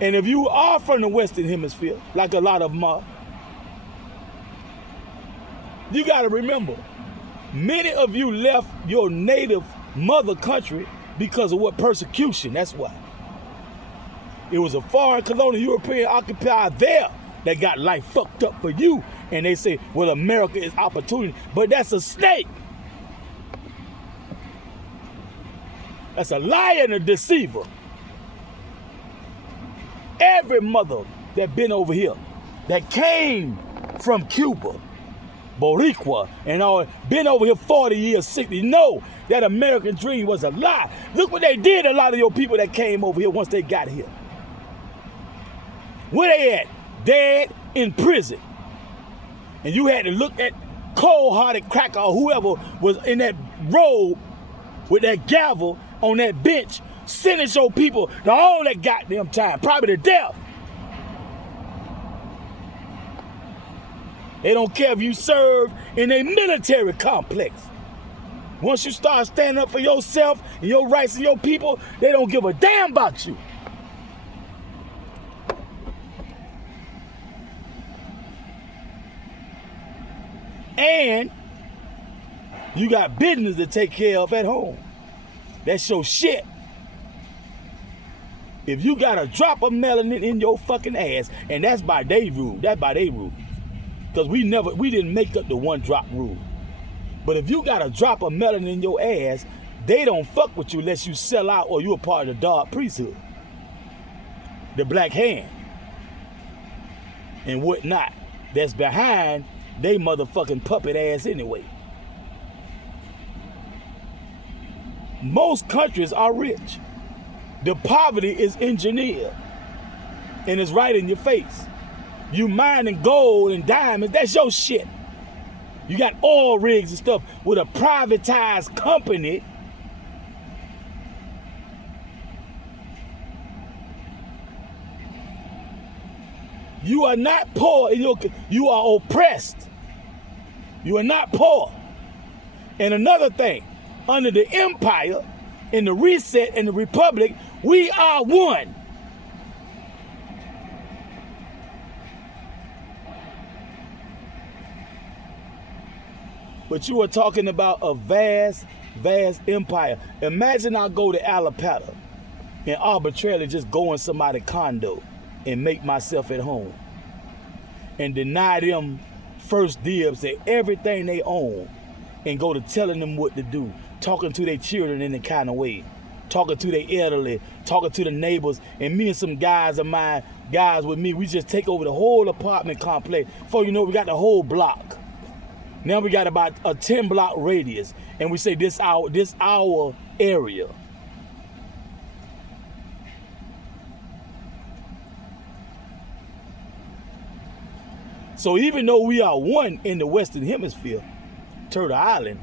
And if you are from the Western Hemisphere, like a lot of them are, you gotta remember, many of you left your native mother country because of what? Persecution, that's why. It was a foreign colonial European occupier there that got life fucked up for you. And they say, well, America is opportunity, but that's a snake. That's a liar and a deceiver. Every mother that been over here, that came from Cuba, Boricua, and all, been over here 40 years, 60, know that American dream was a lie. Look what they did to a lot of your people that came over here once they got here. Where they at? Dead in prison. And you had to look at cold-hearted cracker or whoever was in that robe with that gavel on that bench, sentence your people to all that goddamn time, probably to death. They don't care if you serve in a military complex. Once you start standing up for yourself and your rights and your people, they don't give a damn about you. And you got business to take care of at home. That's your shit. If you got a drop of melanin in your fucking ass, and that's by they rule, that's by they rule. Because we didn't make up the one drop rule. But if you got a drop of melanin in your ass, they don't fuck with you unless you sell out or you a part of the dark priesthood. The Black Hand. and whatnot that's behind they motherfucking puppet ass anyway. Most countries are rich. The poverty is engineered and it's right in your face. You mining gold and diamonds, that's your shit. You got oil rigs and stuff with a privatized company. You are not poor, you are oppressed. You are not poor. And another thing, under the empire, in the reset, and the republic, we are one. But you are talking about a vast, vast empire. Imagine I go to Alapata and arbitrarily just go in somebody's condo and make myself at home and deny them first dibs at everything they own and go to telling them what to do, talking to their children in the kind of way, talking to their elderly, talking to the neighbors, and me and some guys of mine, guys with me, we just take over the whole apartment complex. Before you know, we got the whole block. Now we got about a 10-block radius, and we say this our area. So even though we are one in the Western Hemisphere, Turtle Island,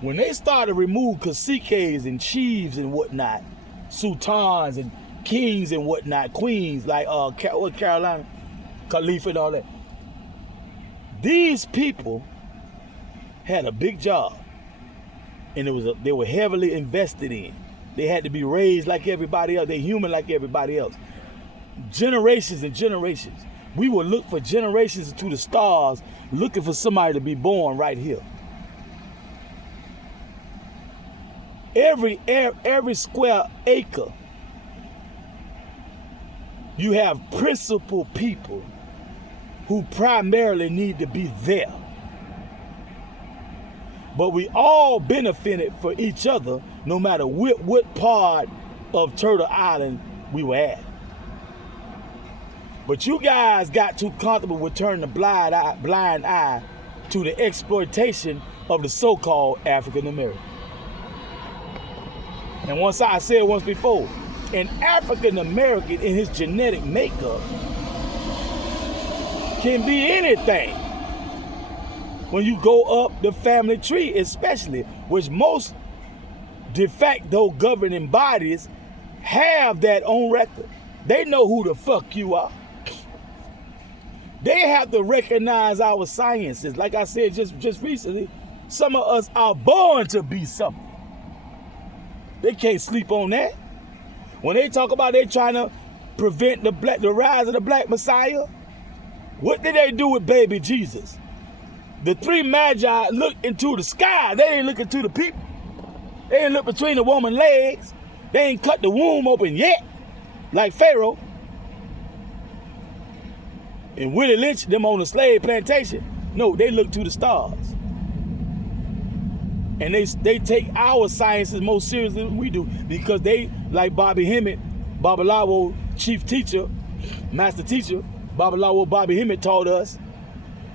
when they started to remove caciques and chiefs and whatnot, sultans and kings and whatnot, queens like Carolina, Khalifa and all that, these people had a big job, and they were heavily invested in. They had to be raised like everybody else. They human like everybody else. Generations and generations. We would look for generations to the stars, looking for somebody to be born right here. Every square acre, you have principal people who primarily need to be there. But we all benefited for each other, no matter what part of Turtle Island we were at. But you guys got too comfortable with turning a blind eye to the exploitation of the so-called African American. And I said once before, an African American in his genetic makeup can be anything. When you go up the family tree, especially, which most de facto governing bodies have that on record. They know who the fuck you are. They have to recognize our sciences. Like I said just recently, some of us are born to be something. They can't sleep on that. When they talk about they trying to prevent the rise of the black Messiah, what did they do with baby Jesus? The three magi looked into the sky. They ain't looking to the people. They ain't look between the woman's legs. They ain't cut the womb open yet, like Pharaoh. And Willie Lynch, them on the slave plantation. No, they look to the stars. And they take our sciences more seriously than we do, because they, like Bobby Hemmett, Babalawo chief teacher, master teacher, Babalawo Bobby Hemmett taught us,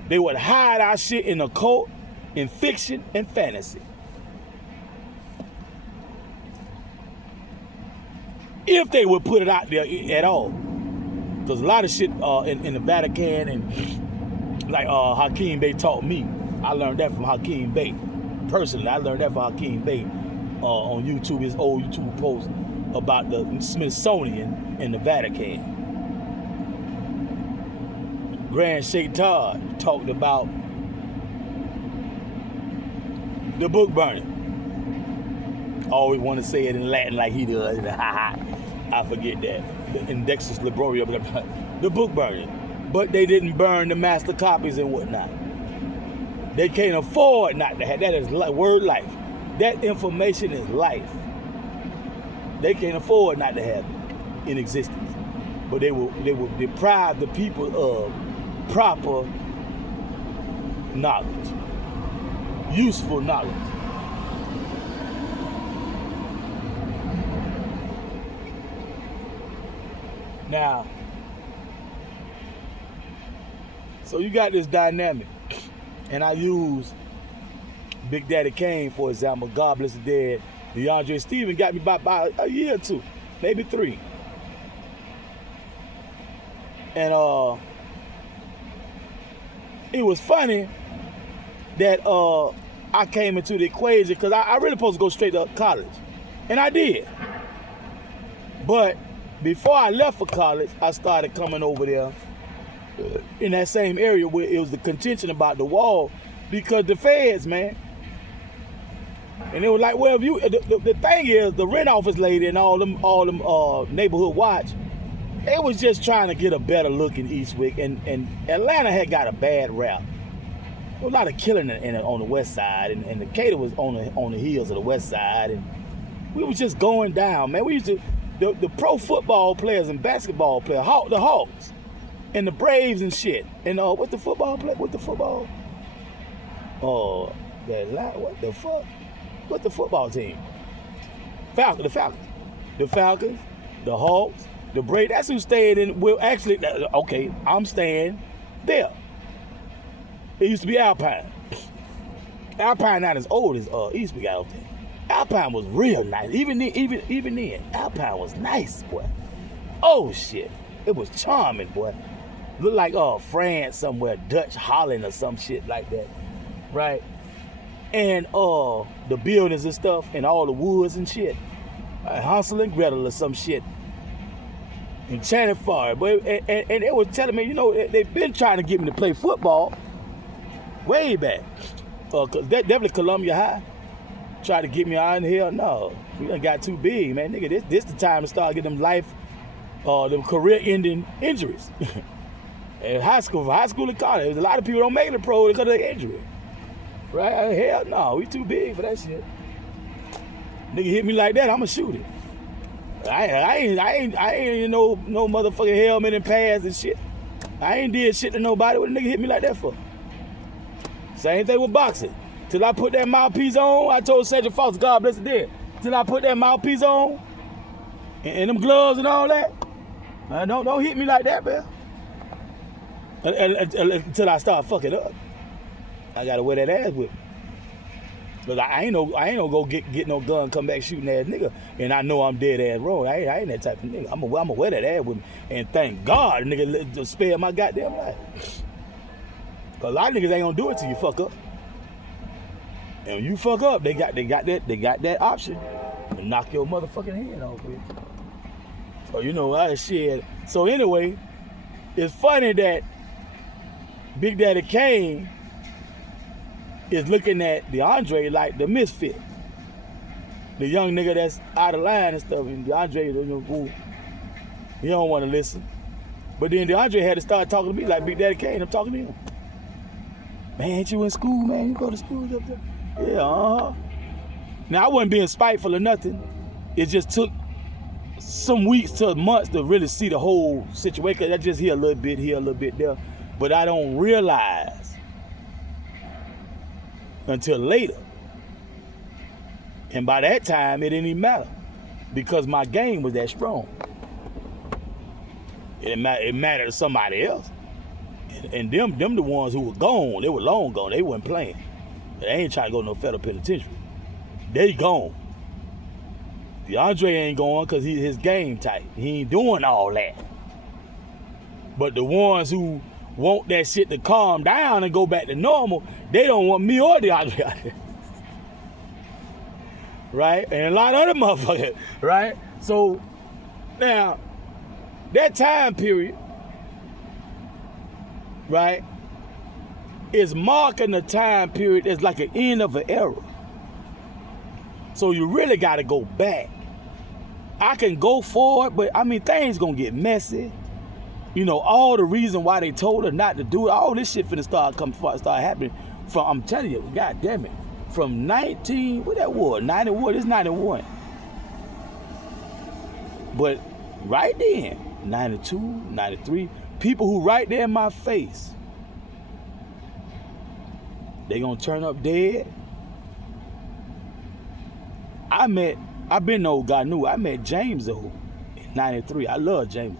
they would hide our shit in occult, in fiction, and fantasy. If they would put it out there at all. Because a lot of shit in the Vatican, and like Hakeem Bey taught me. I learned that from Hakeem Bey. Personally, I learned that from Hakeem Bey on YouTube, his old YouTube post about the Smithsonian and the Vatican. Grand Sheikh Todd talked about the book burning. I always want to say it in Latin like he does. I forget that. The Indexus Librorum, the book burning. But they didn't burn the master copies and whatnot. They can't afford not to have. That is word life. That information is life. They can't afford not to have it in existence. But they will deprive the people of proper knowledge, useful knowledge. Now, So you got this dynamic. And I use Big Daddy Kane, for example, God bless the dead. DeAndre Stephen got me by a year or two, maybe 3. And it was funny that I came into the equation because I really supposed to go straight to college. And I did. But before I left for college, I started coming over there in that same area where it was the contention about the wall because the feds, man. And they were like, well, if you, the thing is, the rent office lady and all them neighborhood watch, they was just trying to get a better look in Eastwick, and Atlanta had got a bad rap. There was a lot of killing on the west side, and Decatur was on the heels of the west side, and we was just going down, man. We used to, the pro football players and basketball players, the Hawks, and the Braves and shit, and what the football play? What the football? What the fuck? What the football team? The Falcons, the Hawks, the Braves. That's who stayed in. Well, actually, okay, I'm staying there. It used to be Alpine. Alpine not as old as Eastwick out there. Alpine was real nice. Even then, Alpine was nice, boy. Oh shit, it was charming, boy. Looked like France somewhere, Dutch Holland or some shit like that, right? And the buildings and stuff, and all the woods and shit, Hansel and Gretel or some shit. Enchanted Forest, but and they was telling me, you know, they've been trying to get me to play football way back. Definitely Columbia High tried to get me out in here. No, we done got too big, man. Nigga, this the time to start getting them career-ending injuries. In high school and college, a lot of people don't make it pro because of their injury. Right? Hell no, we too big for that shit. Nigga hit me like that, I'ma shoot it. I ain't no motherfucking helmet and pads and shit. I ain't did shit to nobody. What a nigga hit me like that for? Same thing with boxing. Till I put that mouthpiece on, I told Sergeant Foster, God bless the dead. Till I put that mouthpiece on, and them gloves and all that, don't hit me like that, man. Until I start fucking up. I gotta wear that ass with me. Cause I ain't no go get no gun, come back shooting ass nigga, and I know I'm dead ass wrong. I ain't that type of nigga. I'ma wear that ass with me, and thank God, nigga, to spare my goddamn life. Cause a lot of niggas ain't gonna do it till you fuck up. And when you fuck up, they got that option to knock your motherfucking head off, bitch. So you know that shit. So anyway, it's funny that Big Daddy Kane is looking at DeAndre like the misfit, the young nigga that's out of line and stuff. And DeAndre, he don't want to listen. But then DeAndre had to start talking to me like Big Daddy Kane. I'm talking to him. Man, ain't you in school, man? You go to school up there? Yeah, Now I wasn't being spiteful or nothing. It just took some weeks to months to really see the whole situation. Cause I just hear a little bit there. But I don't realize until later. And by that time, it didn't even matter because my game was that strong. It mattered to somebody else. And them the ones who were gone, they were long gone. They wasn't playing. They ain't trying to go to no federal penitentiary. They gone. DeAndre ain't going because his game tight. He ain't doing all that. But the ones who want that shit to calm down and go back to normal, they don't want me or DeAndre out there. Right? And a lot of other motherfuckers, right? So, now, that time period, right, is marking the time period as like an end of an era. So you really got to go back. I can go forward, but I mean, things gonna get messy. You know, all the reason why they told her not to do it, all this shit finna start happening from, I'm telling you, God damn it, from 91, it's 91. But right then, 92, 93, people who right there in my face, they gonna turn up dead. I met James though in 93. I love James.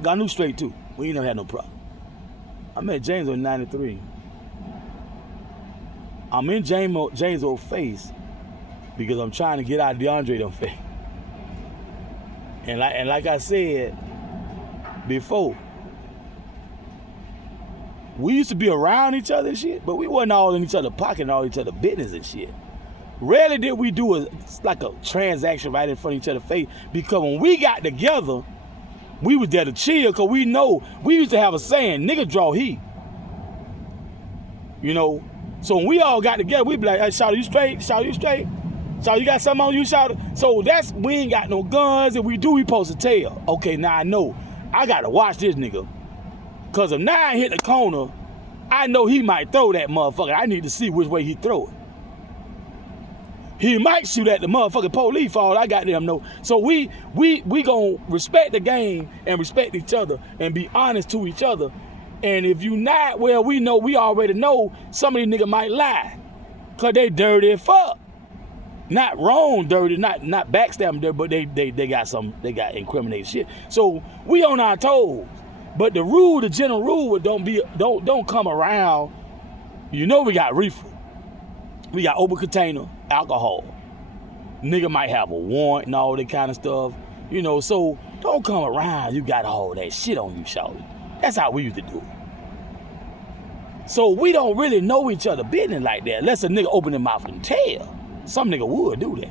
Ganu straight too. We ain't never had no problem. I met James in 93. I'm in James' old face because I'm trying to get out of DeAndre them face. And like I said before, we used to be around each other and shit, but we wasn't all in each other's pocket and all each other's business and shit. Rarely did we do a transaction right in front of each other's face, because when we got together, we was there to chill, because we know, we used to have a saying, nigga draw heat. You know? So when we all got together, we be like, hey, Shawty, you straight? Shawty, you straight? Shawty, you got something on you, Shawty? So that's, we ain't got no guns, and we do, we supposed to tell. Okay, now I know, I gotta watch this nigga. Because if 9 hit the corner, I know he might throw that motherfucker. I need to see which way he throw it. He might shoot at the motherfucking police for all I got them know. So we gonna respect the game and respect each other and be honest to each other. And if you not, well, we already know some of these niggas might lie. Cause they dirty as fuck. Not wrong dirty, not backstabbing dirty, but they got incriminating shit. So we on our toes. But the general rule, don't come around. You know we got reefer. We got open container, alcohol. Nigga might have a warrant and all that kind of stuff. You know, so don't come around, you got all that shit on you, shawty. That's how we used to do it. So we don't really know each other business like that, unless a nigga open his mouth and tell. Some nigga would do that.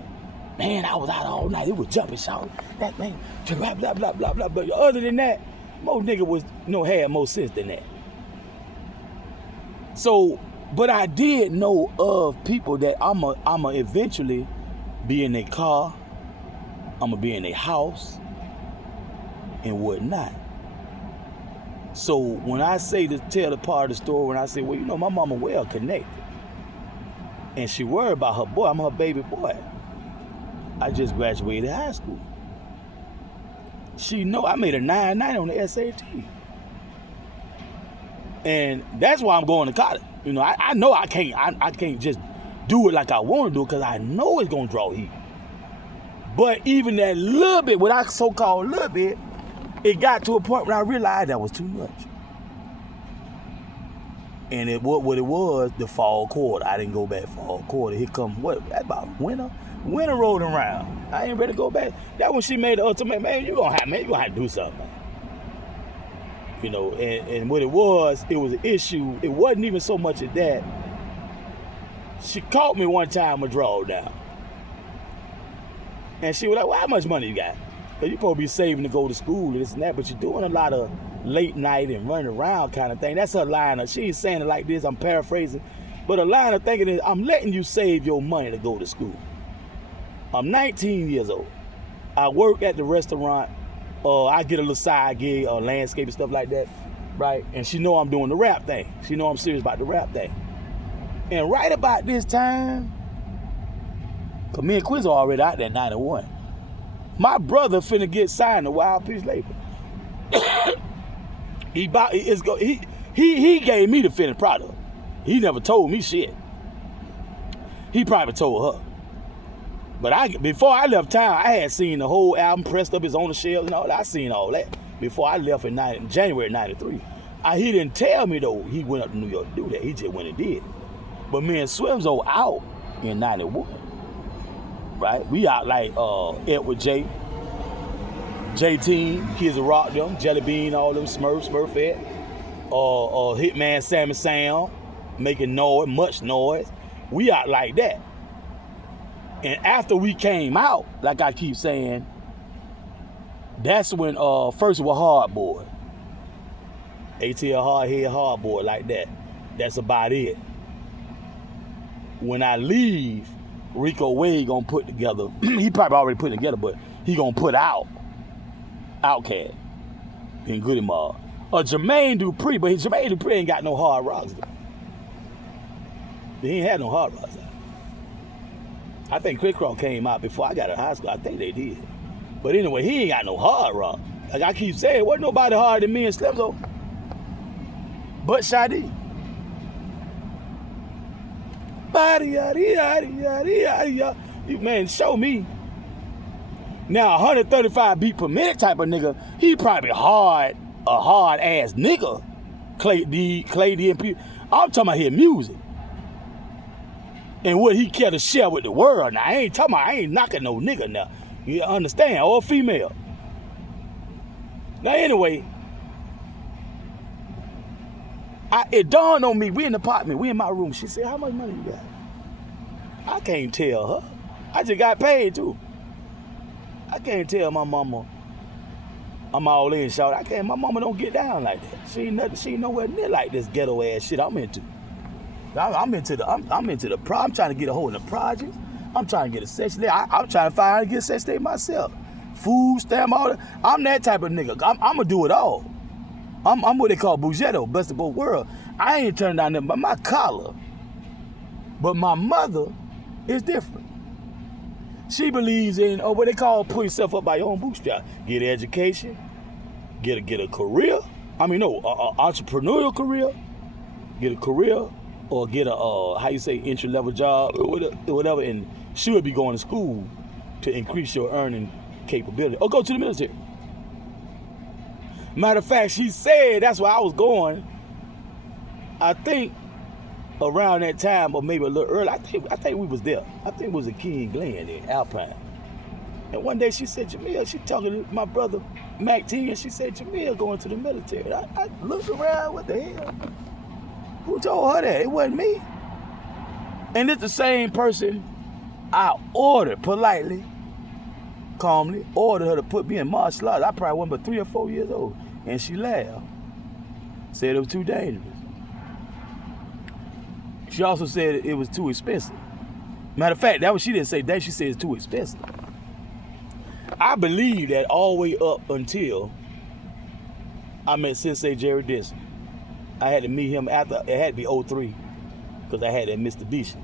Man, I was out all night, it was jumping, shawty. That man, blah, blah, blah, blah, blah. But other than that, most nigga was, had more sense than that. So, but I did know of people that I'ma eventually be in their car, I'ma be in their house, and whatnot. So when I say to tell the part of the story, when I say, well, my mama well connected, and she worried about her boy, I'm her baby boy. I just graduated high school. She know I made a 9.9 on the SAT. And that's why I'm going to college. I know I can't just do it like I want to do it, because I know it's going to draw heat. But even that little bit, what I so-called little bit, it got to a point where I realized that was too much. And what it was, the fall quarter. I didn't go back fall quarter. Here come that about winter? Winter rolling around. I ain't ready to go back. That when she made the ultimate, man, you gonna have to do something, man. And what it was an issue. It wasn't even so much of that. She caught me one time a drawdown. And she was like, well, how much money you got? Because you supposed to be saving to go to school and this and that, but you're doing a lot of late night and running around kind of thing. That's her line. She ain't saying it like this, I'm paraphrasing. But her line of thinking is, I'm letting you save your money to go to school. I'm 19 years old. I work at the restaurant. I get a little side gig, landscape and stuff like that, right? And she know I'm doing the rap thing. She know I'm serious about the rap thing. And right about this time, because me and Quiz are already out there 91, my brother finna get signed to Wild Peace label. He gave me the finished product. He never told me shit. He probably told her. But before I left town, I had seen the whole album pressed up, his on the shelves and all that. I seen all that before I left in January 93. He didn't tell me though he went up to New York to do that. He just went and did. But me and Swimzo out in 91. Right? We out like Edward J. J-Team, Kids of Rock them, Jelly Bean, all them, Smurfette, Hitman Sammy Sound, making noise, much noise. We out like that. And after we came out, like I keep saying, that's when first it was Hardboard. ATL Hardhead Hardboard like that. That's about it. When I leave, Rico Wade gonna put together, he probably already put it together, but he gonna put out Outkast in Goody Mob. Jermaine Dupri, but Jermaine Dupri ain't got no hard rocks though. He ain't had no hard rocks. I think Quick Cross came out before I got out of high school. I think they did. But anyway, he ain't got no hard rock. Like I keep saying, wasn't nobody harder than me and Slimzo. But Shawty. You man, show me. Now 135 beat per minute type of nigga, he probably a hard ass nigga. Clay D and P. I'm talking about his music. And what he care to share with the world. Now, I ain't knocking no nigga now. You understand? Or female. Now, anyway, it dawned on me, we in the apartment, we in my room. She said, how much money you got? I can't tell her. I just got paid too. I can't tell my mama I'm all in, Shawty. My mama don't get down like that. She ain't nowhere near like this ghetto ass shit I'm into. I'm into the I'm trying to get a hold of the projects. I'm trying to get a section there. I'm trying to find how to get a section there myself. Food stamp, all that. I'm that type of nigga. I'm gonna do it all. I'm what they call Bougetto, best of both worlds. I ain't turned down nothing but my collar. But my mother is different. She believes in what they call pull yourself up by your own bootstrap. Get an education, get a career. Entrepreneurial career. Get a career, or get a entry level job or whatever, and she'll be going to school to increase your earning capability, or go to the military. Matter of fact, she said that's where I was going. I think around that time, or maybe a little early. I think we was there. I think it was at King Glen in Alpine. And one day she said, Jamil, she talking to my brother Mackey, and she said, Jamil going to the military. I looked around, what the hell? Who told her that? It wasn't me. And it's the same person I ordered politely, calmly, ordered her to put me in martial arts. I probably wasn't but 3 or 4 years old. And she laughed. Said it was too dangerous. She also said it was too expensive. Matter of fact, that was she didn't say that. She said it's too expensive. I believe that all the way up until I met Sensei Jerry Dixon. I had to meet him after, it had to be 03, because I had that Mitsubishi.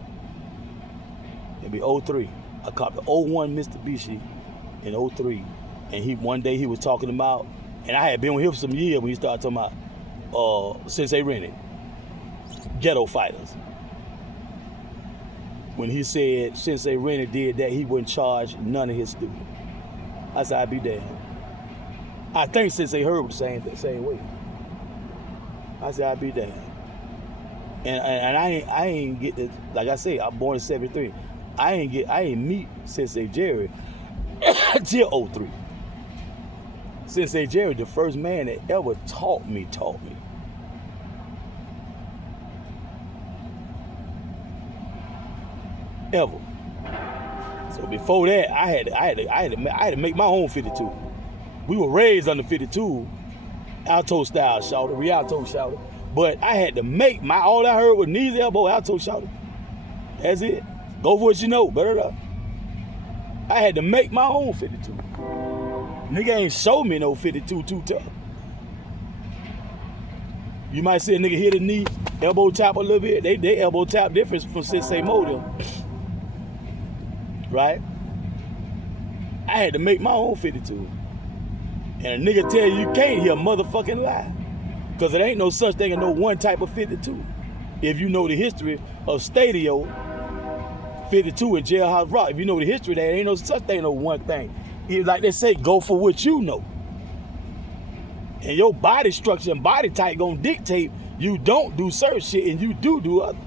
It'd be 03. I copped the 01 Mitsubishi in 03. And one day he was talking about, and I had been with him for some years when he started talking about Sensei Rennie, ghetto fighters. When he said Sensei Rennie did that, he wouldn't charge none of his students. I said, I'd be damned. I think Sensei Herb was the same way. I said, I'd be damned. And I ain't get this, like I say, I'm born in 73. I ain't meet Sensei Jerry until 03. Sensei Jerry, the first man that ever taught me. Ever. So before that, I had to make my own 52. We were raised under 52, alto style shawty, Rialto shawty. But I had to make all I heard was knees, elbow, alto shawty. That's it. Go for what you know, better. I had to make my own 52. Nigga ain't show me no 52 too tough. You might see a nigga hit a knee, elbow tap a little bit. They elbow tap different from Sensei Motor. Right? I had to make my own 52. And a nigga tell you can't, he a motherfucking lie. Because it ain't no such thing as no one type of 52. If you know the history of Stadio 52 and Jailhouse Rock, if you know the history, there ain't no such thing as no one thing. Like they say, go for what you know. And your body structure and body type gonna dictate you don't do certain shit and you do other.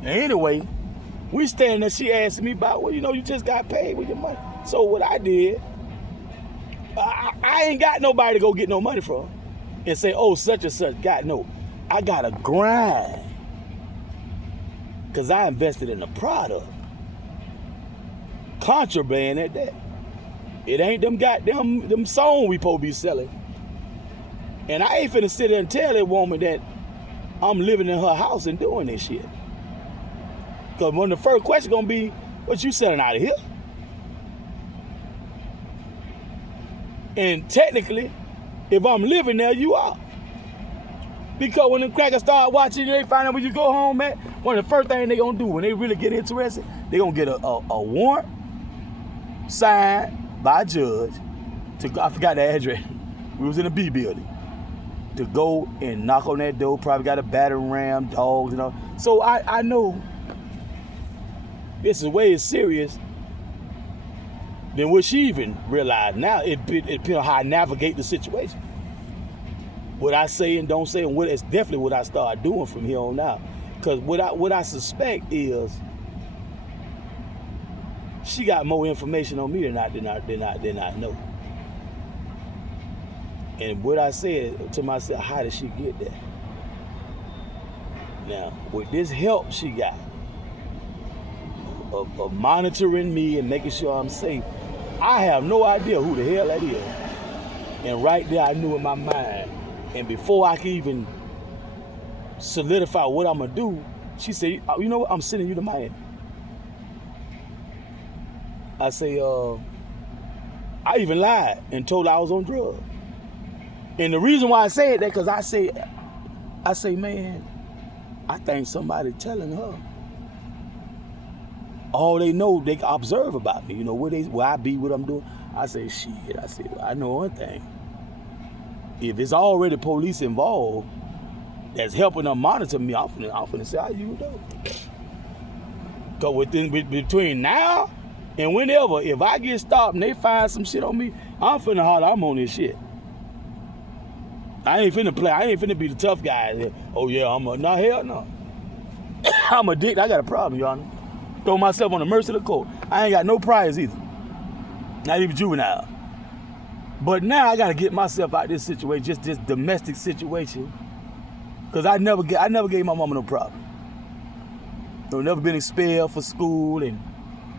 And anyway, we standing there, she asked me about, well, you just got paid with your money. So what I did, I ain't got nobody to go get no money from and say, oh, such and such got no. I got to grind because I invested in the product. Contraband at that. It ain't them songs we supposed to be selling. And I ain't finna sit there and tell that woman that I'm living in her house and doing this shit. Because one of the first questions gonna be, what you selling out of here? And technically, if I'm living there, you are. Because when the crackers start watching, they find out when you go home, man, one of the first things they gonna do when they really get interested, they gonna get a warrant signed by a judge I forgot the address. We was in a B building. To go and knock on that door, probably got a battering ram, dogs, So I know this is way serious than what she even realized. Now it depends on how I navigate the situation. what I say and don't say, and what it's definitely what I start doing from here on out. Because what I suspect is she got more information on me than I know. And what I said to myself, how did she get that? Now, with this help she got of monitoring me and making sure I'm safe, I have no idea who the hell that is. And right there, I knew in my mind. And before I could even solidify what I'm gonna do, she said, you know what, I'm sending you to Miami. I say, I even lied and told her I was on drugs. And the reason why I said that, because I say, man, I think somebody telling her all they know, they can observe about me, you know, where I be, what I'm doing. I say, shit, I know one thing. If it's already police involved that's helping them monitor me, I'm finna say, how you know? Because between now and whenever, if I get stopped and they find some shit on me, I'm finna holler, I'm on this shit. I ain't finna play. I ain't finna be the tough guy. Oh yeah, no, hell no. I'm addicted. I got a problem, y'all. Throw myself on the mercy of the court. I ain't got no prize either. Not even juvenile. But now I gotta get myself out of this situation, just this domestic situation. Cause I never gave my mama no problem. I've never been expelled for school and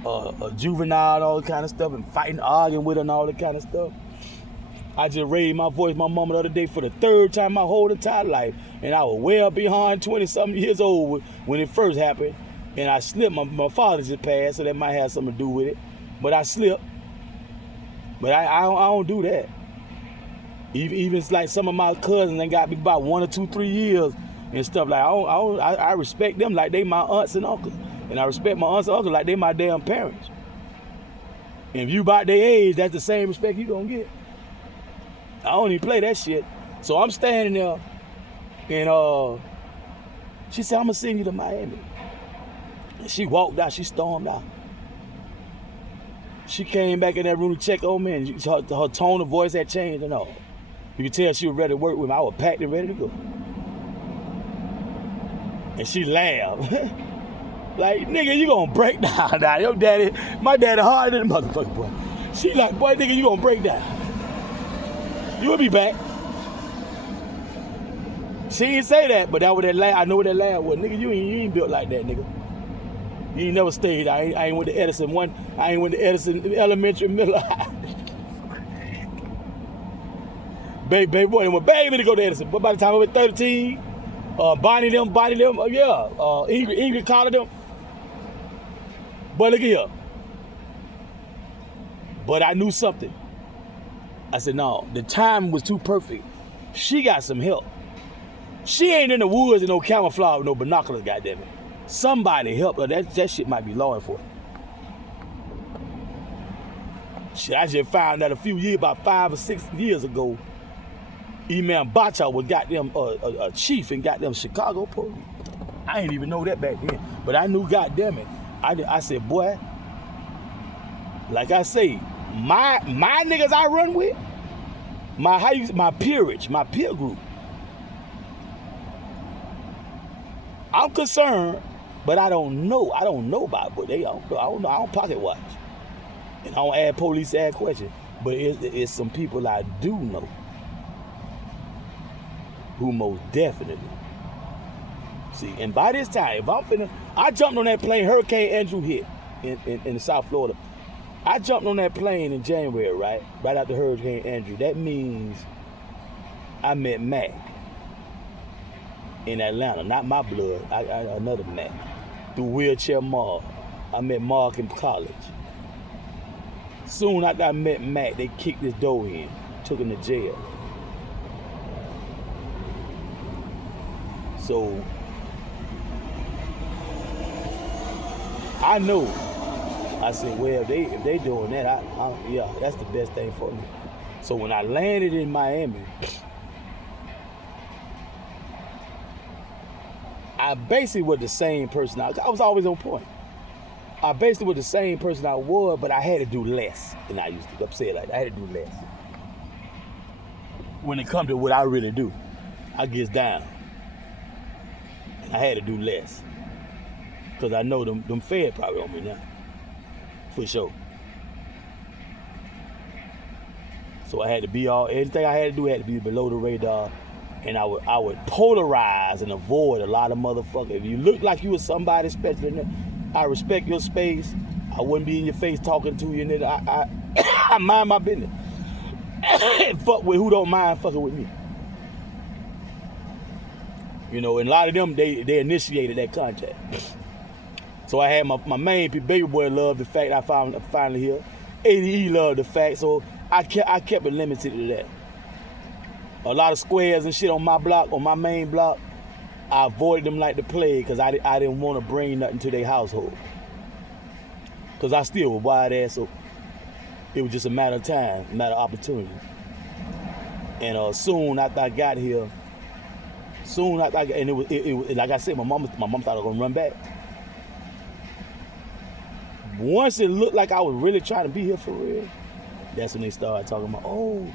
a juvenile and all that kind of stuff, and fighting, arguing with her and all that kind of stuff. I just raised my voice my mama the other day for the third time my whole entire life, and I was well behind 20-something years old when it first happened, and I slipped. My father just passed, so that might have something to do with it, but I slipped. But I don't do that. Even like some of my cousins, they got me about 1 or 2, 3 years and stuff. Like I respect them like they my aunts and uncles, and I respect my aunts and uncles like they my damn parents. And if you about their age, that's the same respect you gonna get. I don't even play that shit. So I'm standing there, and she said, I'm gonna send you to Miami. And she walked out, she stormed out. She came back in that room to check on me, and her tone of voice had changed and all. You could tell she was ready to work with me. I was packed and ready to go. And she laughed. Like, nigga, you gonna break down now. Your daddy, my daddy harder than the motherfucker, boy. She like, boy, nigga, you gonna break down. You'll be back. She didn't say that, but that was that laugh. I know what that laugh was. Nigga, you ain't built like that, nigga. You ain't never stayed. I ain't went to Edison one. I ain't went to Edison elementary, middle. Baby boy, and baby to go to Edison. But by the time I was 13, Bonnie them, Ingrid called them. But look here. But I knew something. I said, no, the time was too perfect. She got some help. She ain't in the woods in no camouflage with no binoculars, goddammit. Somebody help her. That shit might be law enforcement. Shit, I just found out about 5 or 6 years ago, Imam Bacha was goddamn a chief in goddamn Chicago police. I ain't even know that back then. But I knew, goddammit. I said, boy, like I say, my niggas I run with, my peerage, my peer group. I'm concerned, but I don't know. I don't know about it, but I don't know. I don't pocket watch. And I don't ask police ask questions. But it's some people I do know who most definitely. See, and by this time, I jumped on that plane, Hurricane Andrew hit in South Florida. I jumped on that plane in January, right after Hurricane Andrew. That means I met Mack in Atlanta, not my blood, another Mack. Through Wheelchair Mark. I met Mark in college. Soon after I met Mack, they kicked his door in, took him to jail. So, I know. I said, well, if they doing that, yeah, that's the best thing for me. So when I landed in Miami, I basically was the same person. I was always on point. I basically was the same person I was, but I had to do less than I used to. I'm saying like I had to do less when it comes to what I really do. I gets down. And I had to do less. Because I know them fed probably on me now. For sure. So I had to be everything I had to do had to be below the radar. And I would polarize and avoid a lot of motherfuckers. If you look like you was somebody special, I respect your space. I wouldn't be in your face talking to you. And I mind my business. And fuck with who don't mind fucking with me. You know, and a lot of them, they initiated that contact. So I had my main baby boy loved the fact I found finally here. ADE loved the fact, so I kept it limited to that. A lot of squares and shit on my block, on my main block, I avoided them like the plague because I didn't want to bring nothing to their household. Because I still was wide ass, so it was just a matter of time, a matter of opportunity. And soon after I got here, and it was like I said, my mom thought I was gonna run back. Once it looked like I was really trying to be here for real, that's when they started talking about, oh,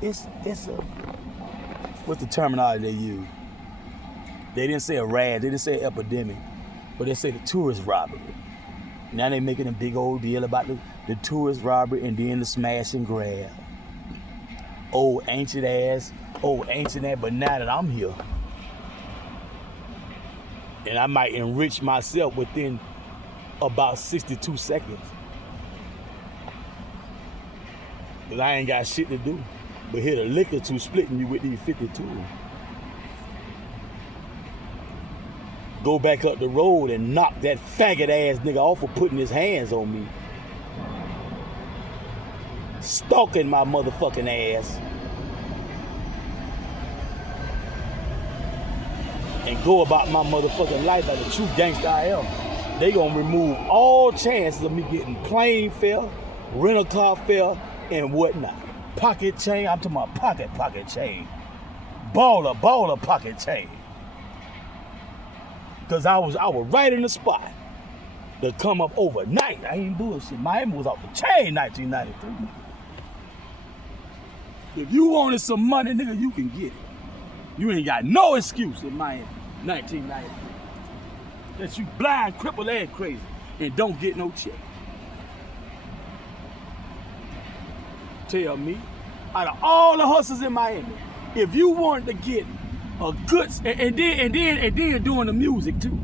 it's a, what's the terminology they use? They didn't say a rat, they didn't say epidemic, but they say the tourist robbery. Now they making a big old deal about the tourist robbery and then the smash and grab. Old ancient ass, but now that I'm here, and I might enrich myself within about 62 seconds. Because I ain't got shit to do but hit a lick or two splitting you with these 52. Go back up the road and knock that faggot ass nigga off for putting his hands on me. Stalking my motherfucking ass. And go about my motherfucking life like a true gangster I am. They gonna remove all chances of me getting plane fare, rental car fare, and whatnot. Pocket chain, I'm talking about pocket chain. Baller pocket chain. Cause I was right in the spot to come up overnight. I ain't bullshit. Miami was off the chain 1993. If you wanted some money, nigga, you can get it. You ain't got no excuse in Miami 1993. That you blind, crippled, and crazy and don't get no check. Tell me, out of all the hustles in Miami, if you wanted to get a good, and then doing the music too.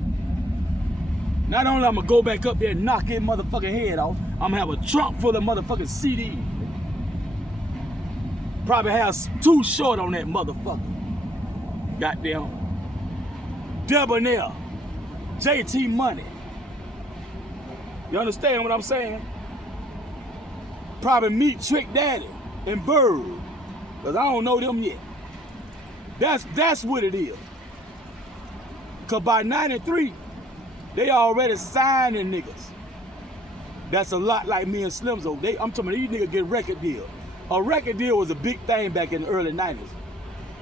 Not only I'm gonna go back up there and knock his motherfucking head off, I'm gonna have a trunk full of motherfucking CDs. Probably have too short on that motherfucker. Goddamn. Debonair. JT Money. You understand what I'm saying? Probably meet Trick Daddy and Bird. Cause I don't know them yet. That's what it is. Cause by 93, they already signing niggas. That's a lot like me and Slimzo. I'm talking about these niggas get record deal. A record deal was a big thing back in the early 90s.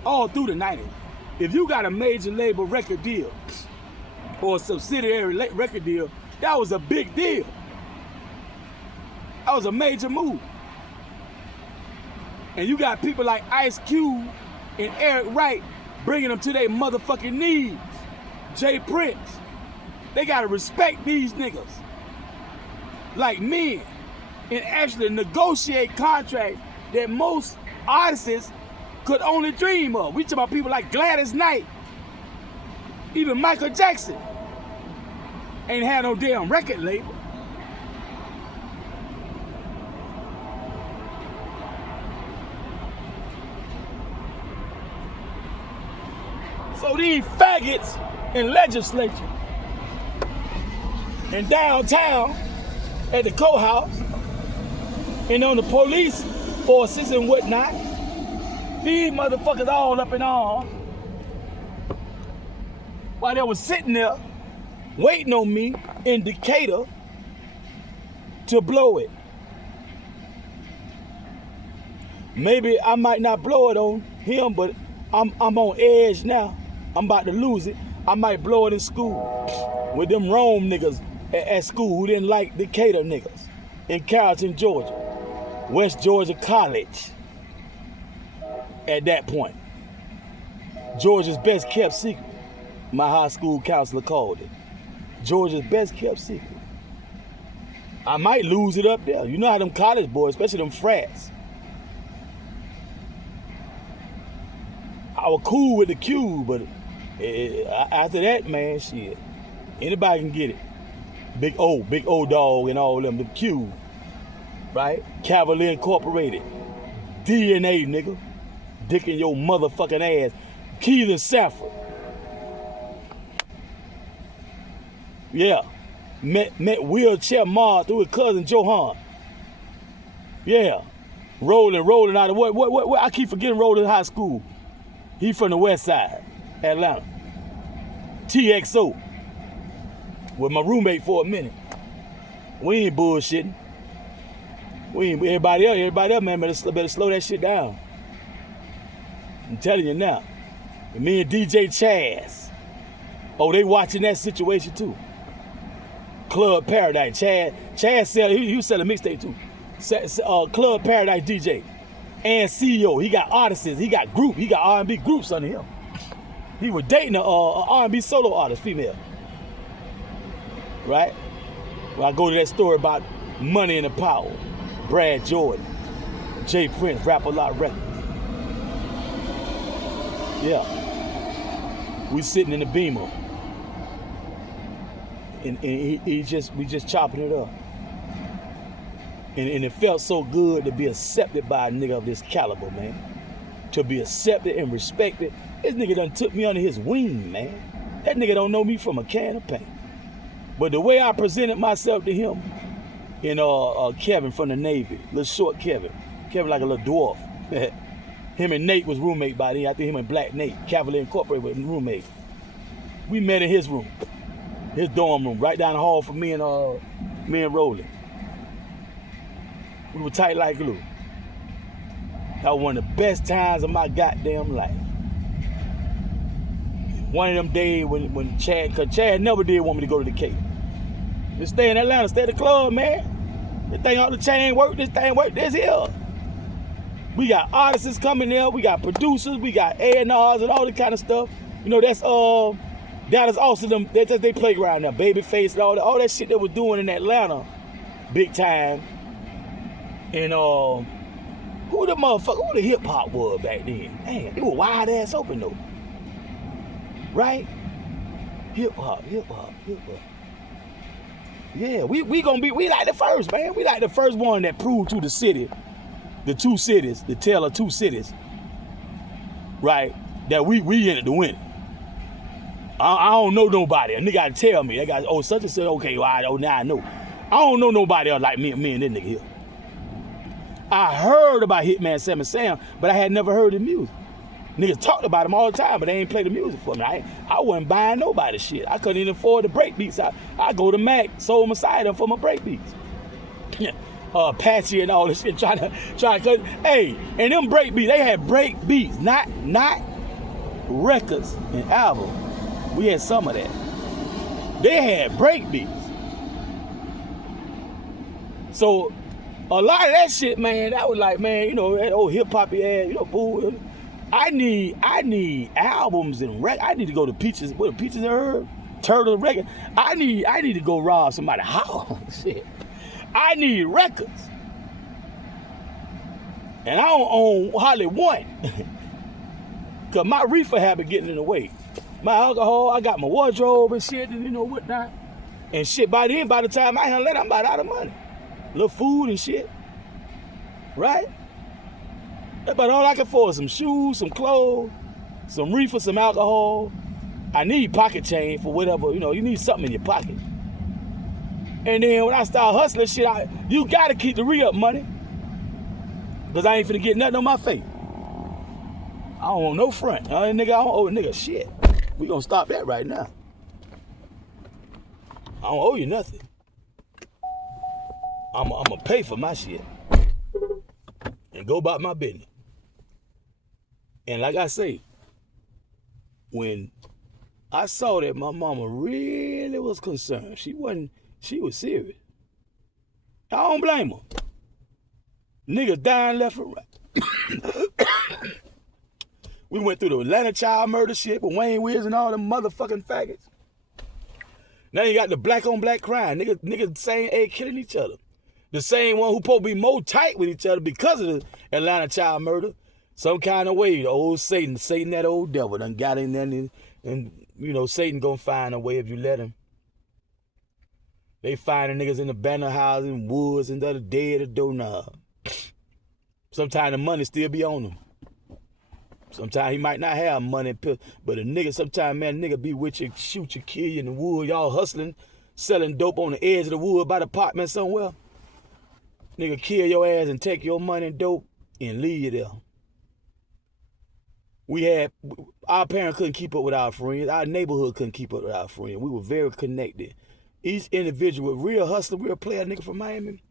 All through the 90s. If you got a major label record deal or a subsidiary record deal, that was a big deal. That was a major move. And you got people like Ice Cube and Eric Wright bringing them to their motherfucking knees. Jay Prince. They gotta respect these niggas like men and actually negotiate contracts that most artists could only dream of. We talk about people like Gladys Knight, even Michael Jackson ain't had no damn record label. So these faggots in legislature and downtown at the courthouse and on the police forces and whatnot, these motherfuckers all up in arms while they was sitting there waiting on me in Decatur to blow it. Maybe I might not blow it on him, but I'm on edge now. I'm about to lose it. I might blow it in school with them Rome niggas at school who didn't like Decatur niggas in Carrollton, Georgia, West Georgia College at that point. Georgia's best kept secret. My high school counselor called it. Georgia's best kept secret. I might lose it up there. You know how them college boys, especially them frats. I was cool with the Q, but after that, man, shit, anybody can get it. Big O dog and all them, the Q, right? Cavalier Incorporated. DNA, nigga. Dick in your motherfucking ass. Keith and Safford. Yeah. Met wheelchair Ma through his cousin Johan. Yeah. Rolling out of what? I keep forgetting Rolling High School. He from the west side, Atlanta. TXO. With my roommate for a minute. We ain't bullshitting. Everybody else, man, better slow that shit down. I'm telling you now. And me and DJ Chaz. Oh, they watching that situation too. Club Paradise. Chaz sell, he was selling mixtape too. Club Paradise DJ. And CEO. He got artists, he got R&B groups under him. He was dating a R&B solo artist, female. Right? Well, I go to that story about Money and the Power. Brad Jordan. Jay Prince, Rap A Lot Records. Yeah. We sitting in the Beamer. And we just chopping it up. And it felt so good to be accepted by a nigga of this caliber, man. To be accepted and respected. This nigga done took me under his wing, man. That nigga don't know me from a can of paint. But the way I presented myself to him, and Kevin from the Navy, little short Kevin like a little dwarf. Him and Nate was roommate by then. I think him and Black Nate, Cavalier Incorporated, was roommate. We met in his room, his dorm room, right down the hall from me and Roland. We were tight like glue. That was one of the best times of my goddamn life. One of them days when Chad never did want me to go to the Cape. Just stay in Atlanta, stay at the club, man. This thing all the chain work, this here. We got artists coming there, we got producers, we got A&Rs and all that kind of stuff. You know, that is also them, that's just their playground now. Babyface and all that shit they was doing in Atlanta, big time. And who the hip hop was back then? Man, it was wide ass open though. Right? Hip hop. Yeah, we like the first, man. We like the first one that proved to the city, the two cities, the tale of two cities, right? That we ended to win. I don't know nobody. A nigga gotta tell me. They got such and such. Okay, well, now I know. I don't know nobody else like me and this nigga here. I heard about Hitman Sam, but I had never heard his music. Niggas talked about him all the time, but they ain't played the music for me. I wasn't buying nobody's shit. I couldn't even afford the break beats. I go to Mac, sold Messiah for my break beats. Apache and all this shit, trying to hey, and them break beats, they had break beats, not records and albums. We had some of that. They had break beats. So a lot of that shit, man, that was like, man, you know, that old hip hoppy ass, you know, boo. I need albums and records. I need to go to Peaches and Herb, Turtle record. I need to go rob somebody's house. Shit. I need records. And I don't own hardly one. Cause my reefer habit getting in the way. My alcohol, I got my wardrobe and shit and you know whatnot. And shit, by the time I handle that, I'm about out of money. Little food and shit. Right? That's about all I can afford. Some shoes, some clothes, some reefer, some alcohol. I need pocket change for whatever, you know, you need something in your pocket. And then when I start hustling shit, you gotta keep the re-up money. Because I ain't finna get nothing on my face. I don't want no front. I don't owe a nigga shit. We gonna stop that right now. I don't owe you nothing. I'm gonna pay for my shit. And go about my business. And like I say, when I saw that my mama really was concerned, she was serious. I don't blame her. Niggas dying left and right. We went through the Atlanta child murder shit with Wayne Wills and all them motherfucking faggots. Now you got the black on black crime. Niggas same age killing each other. The same one who supposed to be more tight with each other because of the Atlanta child murder. Some kind of way, the old Satan, that old devil done got in there and you know, Satan gonna find a way if you let him. They finding niggas in the banner house in woods and the dead of doorknob. Sometimes the money still be on him. Sometimes he might not have money, but a nigga, sometimes, man, nigga be with you, shoot you, kill you in the wood. Y'all hustling, selling dope on the edge of the wood by the apartment somewhere. Nigga kill your ass and take your money and dope and leave you there. Our parents couldn't keep up with our friends. Our neighborhood couldn't keep up with our friends. We were very connected. Each individual, real hustler, real player, nigga from Miami.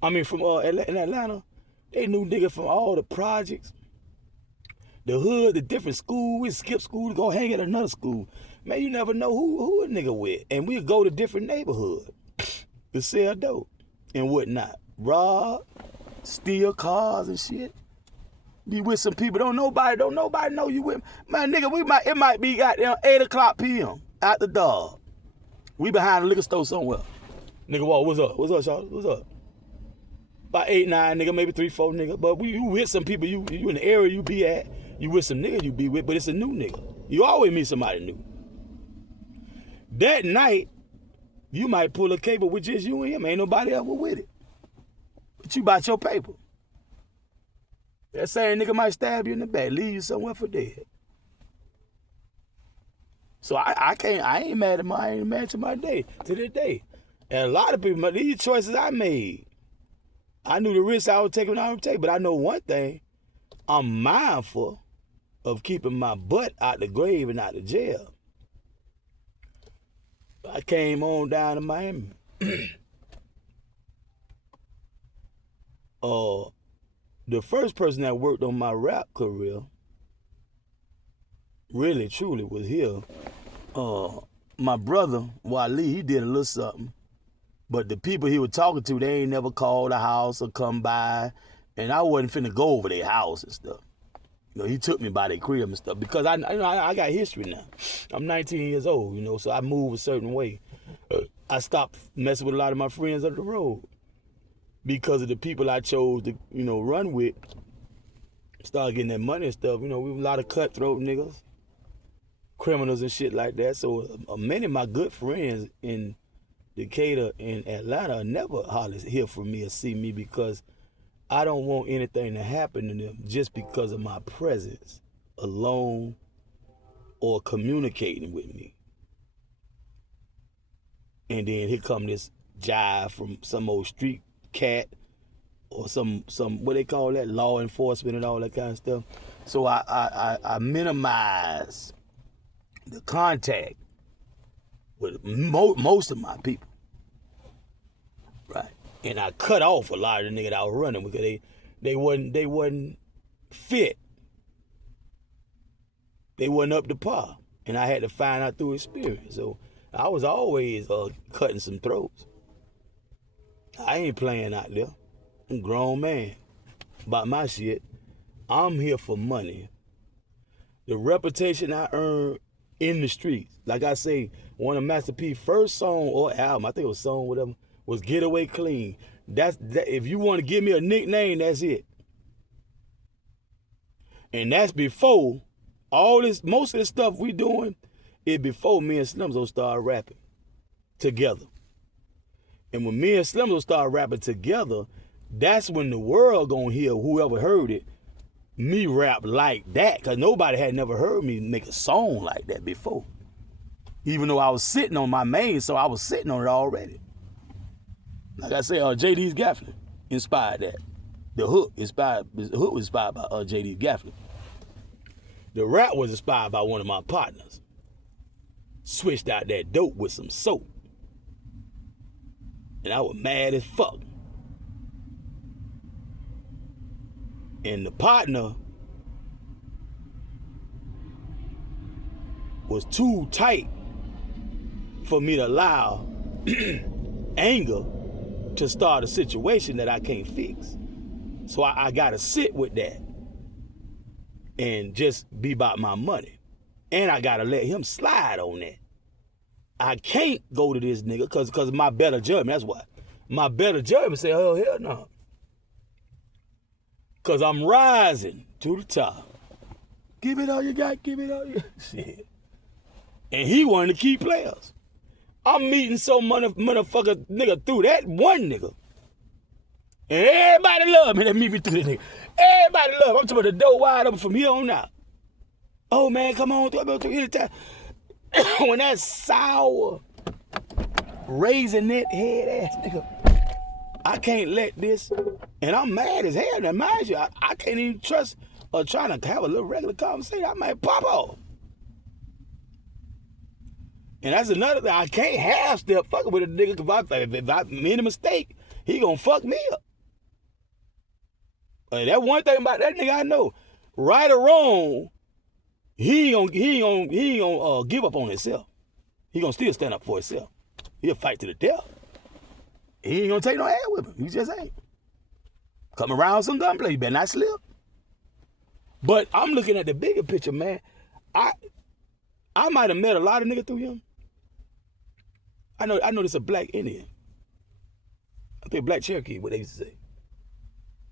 I mean, from in Atlanta. They knew nigga from all the projects. The hood, the different school, we skip school to go hang at another school. Man, you never know who a nigga with. And we'd go to different neighborhoods to sell dope and whatnot. Rob, steal cars and shit. Be with some people, don't nobody know you with. Man, nigga, it might be goddamn 8 o'clock p.m. out the dog. We behind a liquor store somewhere. Nigga, what's up? What's up, Shawty? What's up? About 8, 9, nigga, maybe 3, 4, nigga. But you with some people, you in the area you be at. You with some niggas you be with, but it's a new nigga. You always meet somebody new. That night, you might pull a cable with just you and him. Ain't nobody else with it. But you bought your paper. That same nigga might stab you in the back, leave you somewhere for dead. So I ain't mad at I ain't mad to my day, to this day. And a lot of people, these choices I made, I knew the risks I was taking, I would take, but I know one thing, I'm mindful of keeping my butt out the grave and out the jail. I came on down to Miami. The first person that worked on my rap career, really, truly, was here. My brother, Wally, he did a little something. But the people he was talking to, they ain't never called a house or come by. And I wasn't finna go over their house and stuff. You know, he took me by their crib and stuff because I got history now. I'm 19 years old, you know, so I move a certain way. I stopped messing with a lot of my friends up the road because of the people I chose to, you know, run with. Started getting that money and stuff. You know, we were a lot of cutthroat niggas, criminals and shit like that. So many of my good friends in Decatur and Atlanta never hardly hear from me or see me because I don't want anything to happen to them just because of my presence alone or communicating with me. And then here come this jive from some old street cat or some what they call that, law enforcement and all that kind of stuff. So I minimize the contact with most of my people, right? And I cut off a lot of the niggas that I was running because they wasn't fit. They wasn't up to par, and I had to find out through experience. So I was always cutting some throats. I ain't playing out there. I'm a grown man about my shit. I'm here for money. The reputation I earned in the streets, like I say, one of Master P's first song or album, I think it was song, whatever, was Get Away Clean. That, if you want to give me a nickname, that's it. And that's before all this, most of the stuff we doing is before me and Slimzo started rapping together. And when me and Slimzo started rapping together, that's when the world gonna hear, whoever heard it, me rap like that, because nobody had never heard me make a song like that before. Even though I was sitting on my main, so I was sitting on it already. Like I said, J.D. Gaffney inspired that. The hook was inspired by J.D. Gaffney. The rap was inspired by one of my partners. Switched out that dope with some soap. And I was mad as fuck. And the partner was too tight for me to allow anger to start a situation that I can't fix. So I gotta sit with that. and just be about my money. And I gotta let him slide on that. I can't go to this nigga because of my better judgment. That's why. My better judgment say, oh, hell no. Because I'm rising to the top. Give it all you got, give it all you got. Shit. And he one of the key players. I'm meeting some motherfucker nigga through that one nigga. And everybody love me that meet me through that nigga. Everybody love. I'm talking about the door wide open from here on out. Oh man, come on through anytime. When that sour raisinette head ass nigga, I can't let this, and I'm mad as hell. Now mind you, I can't even trust or trying to have a little regular conversation. I might pop off. And that's another thing. I can't half step fucking with a nigga because if I made a mistake, he gonna fuck me up. That one thing about that nigga I know, right or wrong, he ain't gonna give up on himself. He gonna still stand up for himself. He'll fight to the death. He ain't gonna take no ass with him. He just ain't. Come around some gunplay, you better not slip. But I'm looking at the bigger picture, man. I might have met a lot of niggas through him. I know this a black Indian. I think black Cherokee, what they used to say.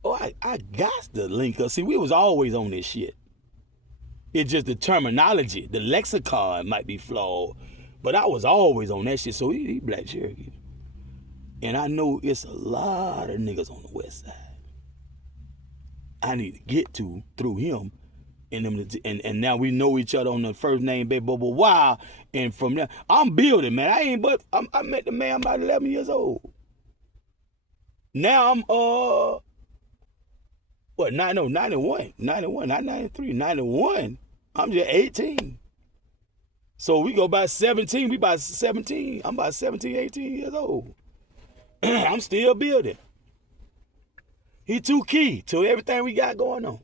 Oh, I got to link up. See, we was always on this shit. It's just the terminology, the lexicon might be flawed, but I was always on that shit. So he black Cherokee. And I know it's a lot of niggas on the west side I need to get to through him. And now we know each other on the first name, baby, blah, blah, wow. And from there, I'm building, man. I met the man, I'm about 11 years old. Now I'm, 91, not 93, 91. I'm just 18. So we go by 17, we about 17. I'm about 17, 18 years old. I'm still building. He too key to everything we got going on.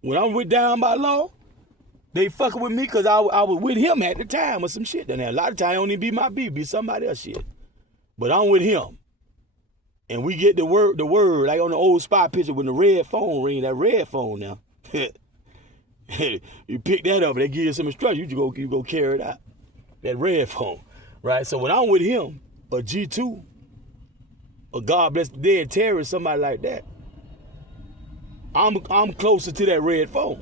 When I'm with Down by Law, they fucking with me because I was with him at the time or some shit. Then a lot of times it don't even be my beat, be somebody else shit. But I'm with him. And we get the word like on the old spot picture when the red phone ring, that red phone now. You pick that up, they give you some instructions, you go carry it out. That red phone, right? So when I'm with him, or G2, or God Bless the Dead Terry, somebody like that, I'm closer to that red phone.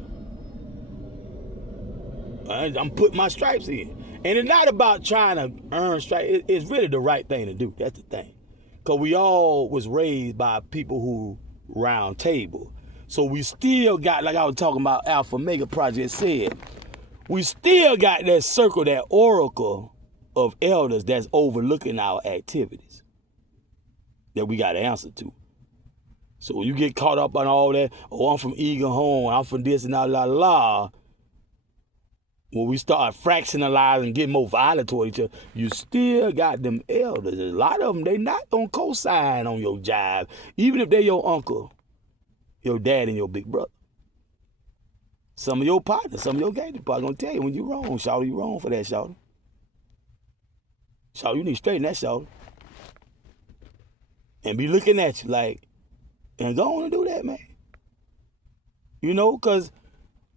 I'm putting my stripes in. And it's not about trying to earn stripes. It's really the right thing to do. That's the thing. Because we all was raised by people who round table. So we still got, like I was talking about Alpha Mega Project said, we still got that circle, that oracle of elders that's overlooking our activities that we got to answer to. So when you get caught up on all that, oh, I'm from Eagle Home, I'm from this and la. When we start fractionalizing and getting more violent toward each other, you still got them elders. A lot of them, they not gonna co-sign on your jive, even if they your uncle, your dad, and your big brother. Some of your partners, some of your gang partners gonna tell you when you wrong, Shawty, you wrong for that, Shawty. Shawty, you need to straighten that, Shawty. And be looking at you like, and go on and do that, man. You know, because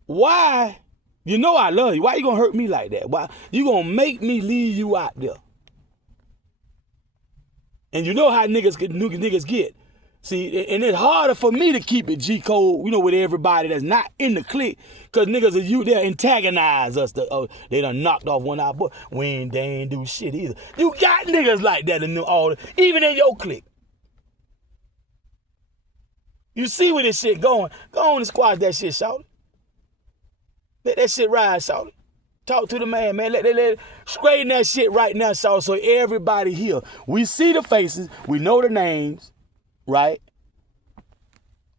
why? You know I love you. Why you gonna hurt me like that? Why you gonna make me leave you out there? And you know how niggas get. See, and it's harder for me to keep it G code, you know, with everybody that's not in the clique, because niggas are they antagonize us. They done knocked off one of our boys. They ain't do shit either. You got niggas like that even in your clique. You see where this shit going. Go on and squash that shit, Shawty. Let that shit ride, Shawty. Talk to the man, man. Let straighten that shit right now, Shawty, so everybody here. We see the faces. We know the names, right?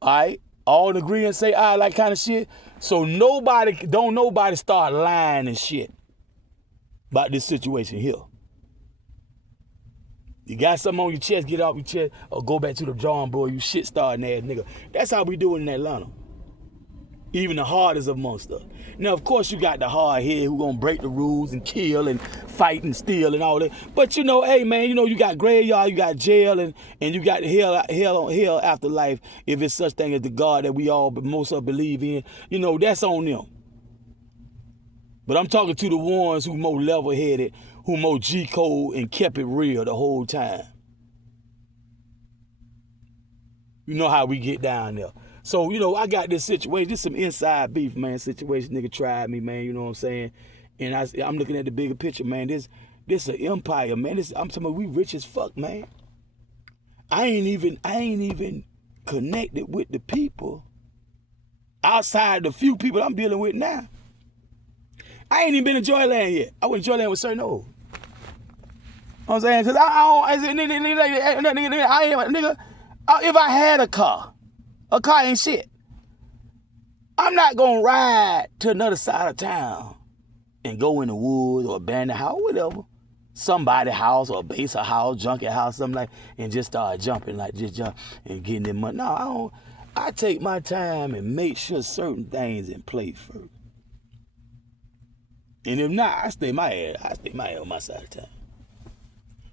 All right? All agree and say, I like kind of shit. So don't nobody start lying and shit about this situation here. You got something on your chest, get it off your chest, or go back to the drawing board, you shit starting ass nigga. That's how we do it in Atlanta. Even the hardest amongst us. Now, of course, you got the hard head who gonna break the rules and kill and fight and steal and all that. But you know, hey man, you know you got graveyard, you got jail, and you got hell afterlife. If it's such thing as the God that we all, most of us believe in, you know that's on them. But I'm talking to the ones who more level-headed, who more G-code and kept it real the whole time. You know how we get down there. So, you know, I got this situation, this some inside beef, man, situation. Nigga tried me, man, you know what I'm saying? And I'm looking at the bigger picture, man. This an empire, man. I'm talking about we rich as fuck, man. I ain't even connected with the people outside the few people I'm dealing with now. I ain't even been in Joyland yet. I went to Joyland with certain old. You know what I'm saying? Cause if I had a car ain't shit. I'm not gonna ride to another side of town and go in the woods or abandoned house, whatever. Somebody's house or a base of house, junket house, something like, and just start jumping, like just jump and getting them money. No, I don't. I take my time and make sure certain things in play first. And if not, I stay my ass on my side of town.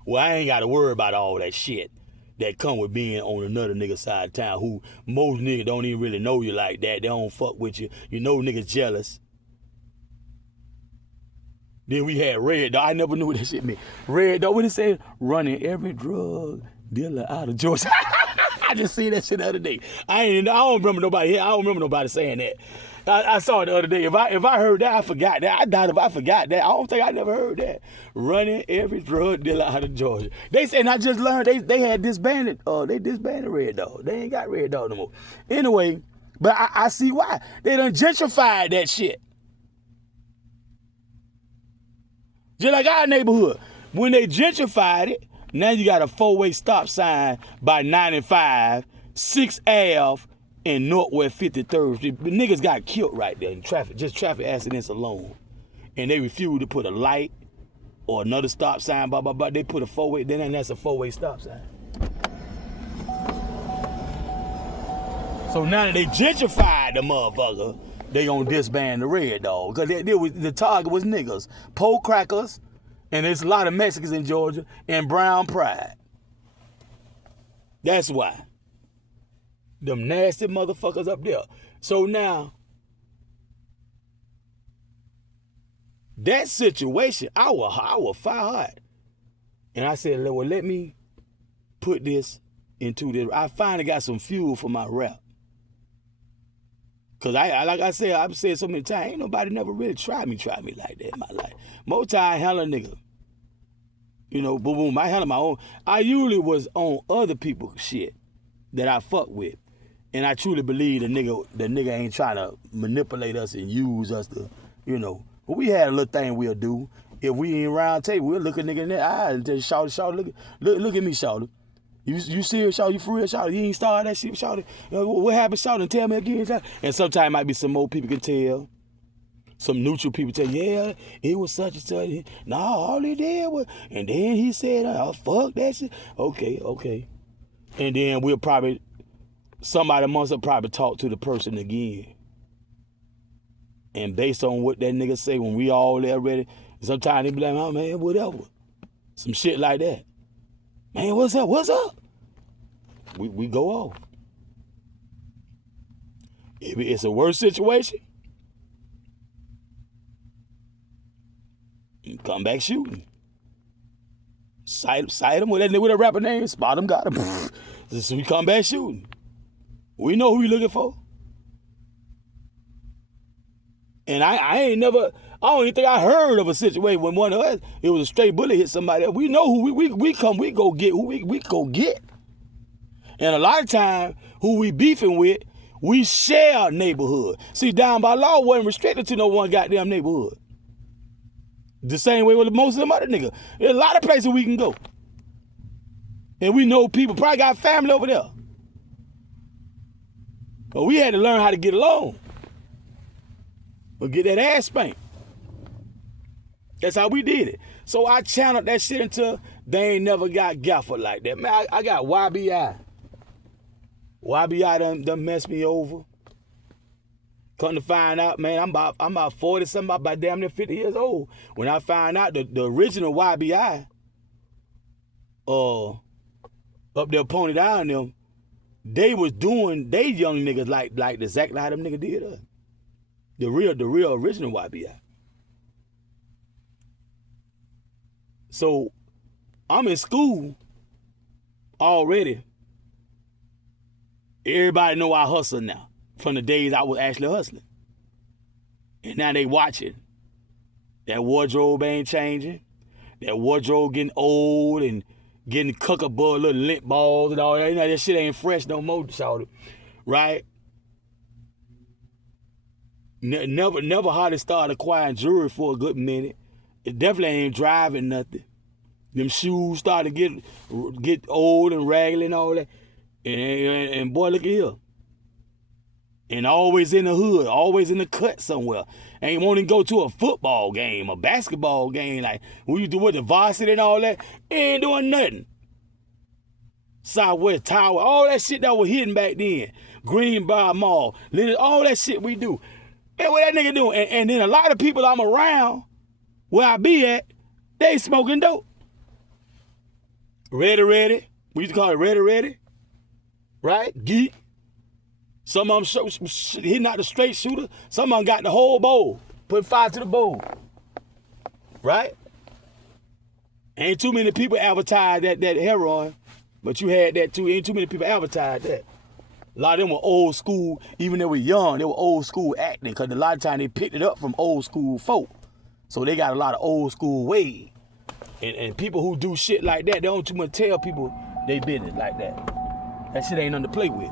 Well, I ain't gotta worry about all that shit that come with being on another nigga side of town who most niggas don't even really know you like that. They don't fuck with you. You know niggas jealous. Then we had Red Dog. I never knew what that shit meant. Red Dog, what it say? Running every drug dealer out of Georgia. I just seen that shit the other day. I don't remember nobody here. I don't remember nobody saying that. I saw it the other day. If I heard that, I forgot that. I doubt if I forgot that. I don't think I never heard that. Running every drug dealer out of Georgia. They said, and I just learned they had disbanded. They disbanded Red Dog. They ain't got Red Dog no more. Anyway, but I see why. They done gentrified that shit. Just like our neighborhood. When they gentrified it, now you got a 4-way stop sign by 95, 6th Ave, and Northwest 53rd Street. The niggas got killed right there in traffic, just traffic accidents alone. And they refused to put a light or another stop sign, blah, blah, blah. They put a 4-way, then that's a 4-way stop sign. So now that they gentrified the motherfucker, they gonna disband the Red Dog. Cause the target was niggas, pole crackers, and there's a lot of Mexicans in Georgia, and brown pride. That's why. Them nasty motherfuckers up there. So now, that situation, I was fire hot. And I said, well, let me put this into this. I finally got some fuel for my rap. Cause like I said, I've said so many times, ain't nobody never really tried me like that in my life. Most time I handle a nigga. You know, boom, boom, I handle my own. I usually was on other people's shit that I fuck with. And I truly believe the nigga ain't trying to manipulate us and use us to, you know. But we had a little thing we'll do. If we ain't round table, we'll look a nigga in the eye and tell Shawty, look at me, Shawty. You serious, Shawty? You for real, Shawty? You ain't started that shit, Shawty? What happened, Shawty? Tell me again, Shawty. And sometimes it might be some more people can tell. Some neutral people tell, yeah, it was such and such. No, all he did was, and then he said, oh, fuck that shit. Okay. And then we'll probably, somebody amongst us probably talk to the person again. And based on what that nigga say, when we all there ready, sometimes they be like, oh man, whatever. Some shit like that. Man, what's up? We go off. If it's a worse situation, you come back shooting. Sight him with a rapper name, spot him, got him. So we come back shooting. We know who we looking for. And I don't even think I heard of a situation when one of us, it was a straight bullet hit somebody else. We know who we go get who we go get. And a lot of times, who we beefing with, we share neighborhood. See, down by law wasn't restricted to no one goddamn neighborhood. The same way with most of them other niggas. There's a lot of places we can go. And we know people probably got family over there. But we had to learn how to get along. Or get that ass spanked. That's how we did it. So I channeled that shit until they ain't never got gaffer like that. Man, I got YBI. YBI done messed me over. Come to find out, man, I'm about 40 something, about damn near 50 years old. When I find out the original YBI, up there Pony Down them, they was doing they young niggas like exactly how them niggas did us. The real original YBI. So I'm in school already. Everybody know I hustle now from the days I was actually hustling. And now they watching. That wardrobe ain't changing. That wardrobe getting old and getting cookabug, little lint balls and all that. You know, that shit ain't fresh no more, shawty. Right? Never hardly started acquiring jewelry for a good minute. It definitely ain't driving nothing. Them shoes started to get old and raggedy and all that. And boy, look at here. And always in the hood, always in the cut somewhere. Ain't want to go to a football game, a basketball game, like when you do with the varsity and all that. Ain't doing nothing. Southwest Tower, all that shit that was hidden back then. Greenbrier Mall, all that shit we do. And what that nigga doing? And then a lot of people I'm around, where I be at, they smoking dope. Ready. We used to call it ready. Right? Geek. Some of them hitting out the straight shooter. Some of them got the whole bowl. Put fire to the bowl. Right? Ain't too many people advertise that heroin, but you had that too. Ain't too many people advertise that. A lot of them were old school, even though they were young, they were old school acting, because a lot of times they picked it up from old school folk. So they got a lot of old school ways. And people who do shit like that, they don't too much tell people they business like that. That shit ain't nothing to play with.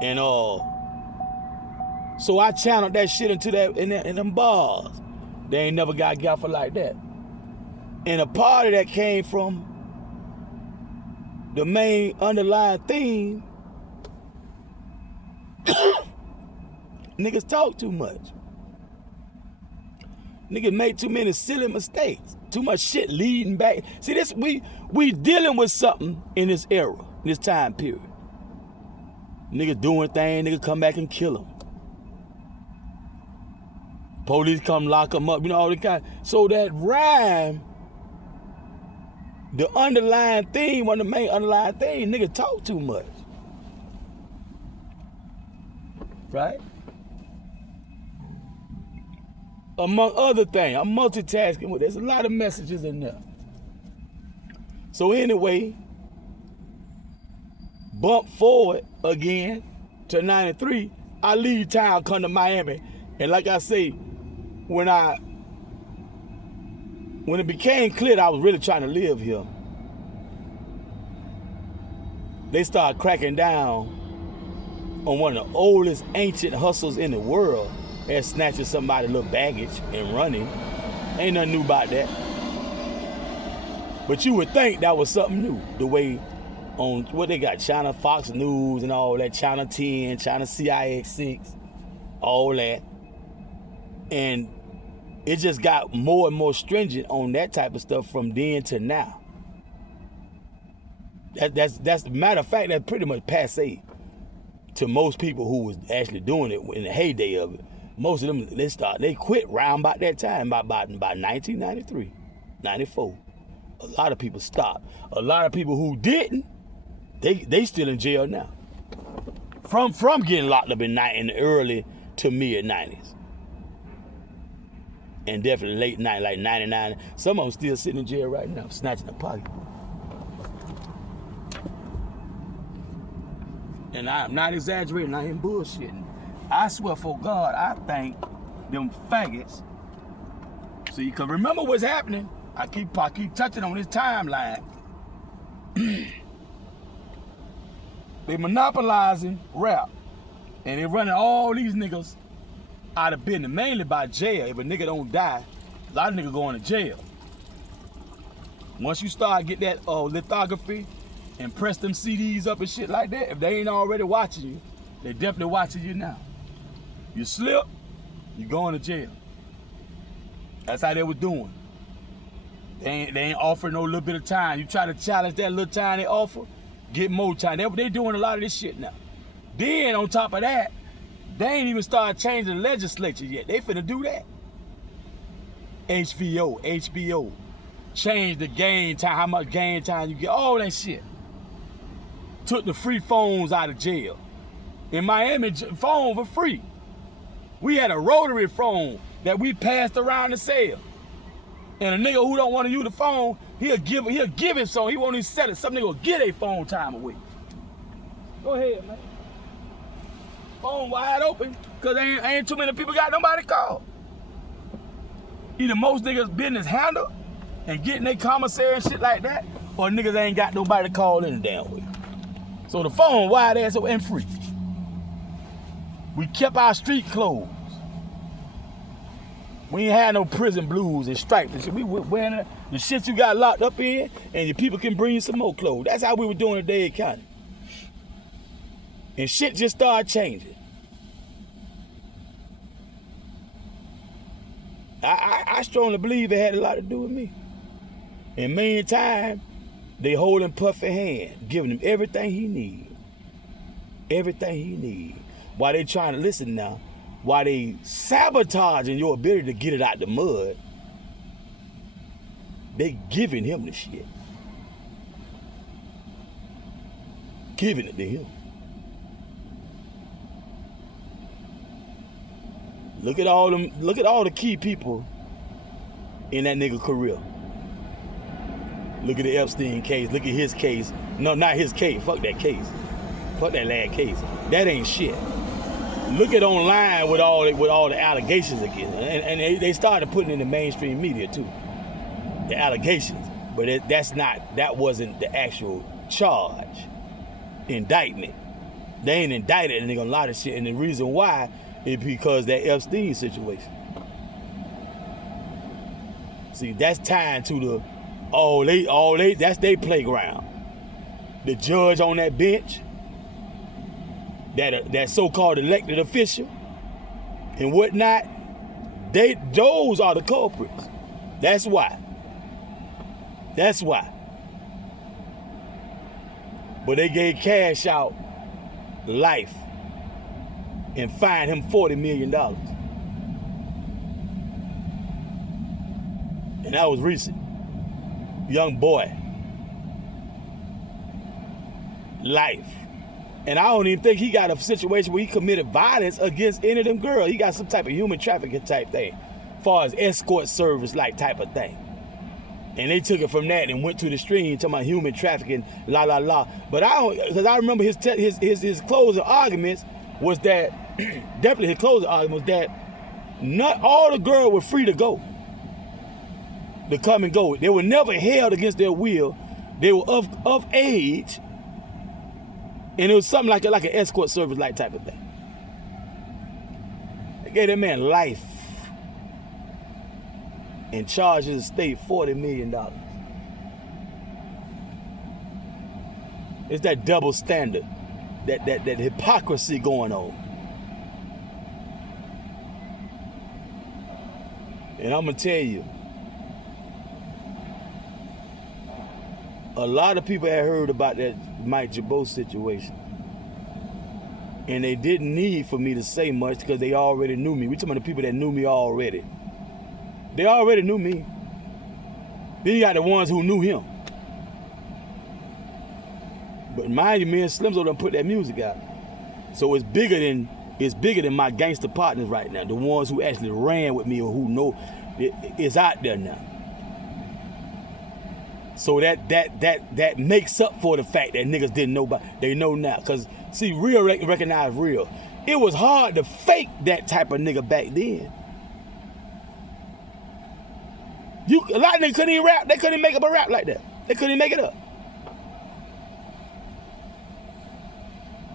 And so I channeled that shit into that in them bars. They ain't never got gaffer like that. And a part of that came from the main underlying theme. Niggas talk too much. Niggas make too many silly mistakes. Too much shit leading back. See, this we dealing with something in this era, in this time period. Niggas doing things, niggas come back and kill them. Police come lock them up, you know, all the kind. So that rhyme, the underlying theme, one of the main underlying things, niggas talk too much. Right? Among other things, I'm multitasking with. There's a lot of messages in there. So anyway, bump forward again to 93. I leave town, come to Miami, and like I say, when it became clear that I was really trying to live here, they started cracking down on one of the oldest ancient hustles in the world. And snatching somebody's little baggage and running. Ain't nothing new about that. But you would think that was something new. The way on what they got, China Fox News and all that, China 10, China CIX6, all that. And it just got more and more stringent on that type of stuff from then to now. That's matter of fact, that's pretty much passé to most people who was actually doing it in the heyday of it. Most of them, they quit round about that time, by 1993, 94. A lot of people stopped. A lot of people who didn't, they still in jail now. From getting locked up in the early to mid 90s. And definitely late 90s, like 99. Some of them still sitting in jail right now, snatching a pocket. And I'm not exaggerating, I ain't bullshitting. I swear for God, I think them faggots. See, because remember what's happening. I keep touching on this timeline. They monopolizing rap. And they running all these niggas out of business, mainly by jail. If a nigga don't die, a lot of niggas going to jail. Once you start get that lithography and press them CDs up and shit like that, if they ain't already watching you, they definitely watching you now. You slip, you going to jail. That's how they was doing. They ain't offering no little bit of time. You try to challenge that little time they offer, get more time. They doing a lot of this shit now. Then on top of that, they ain't even started changing the legislature yet. They finna do that. HBO. Change the game time, how much game time you get, all that shit. Took the free phones out of jail. In Miami, phone for free. We had a rotary phone that we passed around the cell. And a nigga who don't want to use the phone, he'll give it so he won't even sell it. Some nigga will get a phone time away. Go ahead, man. Phone wide open, cause ain't too many people got nobody to call. Either most niggas business handled and getting their commissary and shit like that, or niggas ain't got nobody to call in the damn way. So the phone wide ass and free. We kept our street clothes. We ain't had no prison blues and stripes and shit. We were wearing the shit you got locked up in, and your people can bring you some more clothes. That's how we were doing in Dade County. And shit just started changing. I strongly believe it had a lot to do with me. And meantime, they holding Puffy hand, giving him everything he need. Everything he need. While they trying to listen now, while they sabotaging your ability to get it out the mud, they giving him the shit. Giving it to him. Look at all the key people in that nigga career. Look at the Epstein case. Look at his case. No, not his case. Fuck that case. Fuck that last case. That ain't shit. Look at online with all the allegations against him. And they started putting in the mainstream media too. The allegations. But that wasn't the actual charge. Indictment. They ain't indicted and they gonna lie to shit. And the reason why is because that Epstein situation. See, that's tied to the that's their playground. The judge on that bench, that so-called elected official and whatnot, those are the culprits. That's why. But they gave Cashapp life and fined him $40 million. And that was recent. Young boy. Life. And I don't even think he got a situation where he committed violence against any of them girls. He got some type of human trafficking type thing, as far as escort service like type of thing. And they took it from that and went to the stream talking about human trafficking, la la la. But because I remember his closing arguments was that, definitely his closing argument was that not all the girls were free to go, to come and go. They were never held against their will. They were of age, and it was something like an escort service like type of thing. They gave that man life and charged the state $40 million. It's that double standard, that hypocrisy going on. And I'm gonna tell you, a lot of people had heard about that Mike Jabot situation. And they didn't need for me to say much because they already knew me. We talking about the people that knew me already. They already knew me. Then you got the ones who knew him. But mind you, me and Slimzo done put that music out. So it's bigger than my gangster partners right now. The ones who actually ran with me or who know it's out there now. So that makes up for the fact that niggas didn't know, but they know now. Cause see, real recognize real. It was hard to fake that type of nigga back then. A lot of niggas couldn't even rap. They couldn't even make up a rap like that. They couldn't even make it up.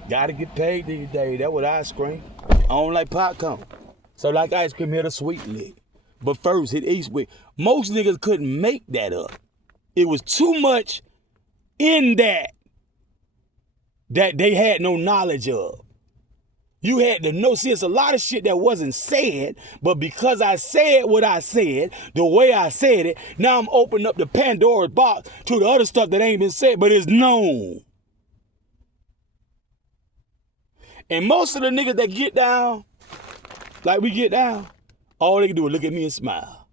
Gotta get paid these days. That's what I scream. I don't like popcorn. So like ice cream, hit a sweet lick. But first, hit east with. Most niggas couldn't make that up. It was too much in that they had no knowledge of. You had to know, see, it's a lot of shit that wasn't said, but because I said what I said, the way I said it, now I'm opening up the Pandora's box to the other stuff that ain't been said, but it's known. And most of the niggas that get down, like we get down, all they can do is look at me and smile.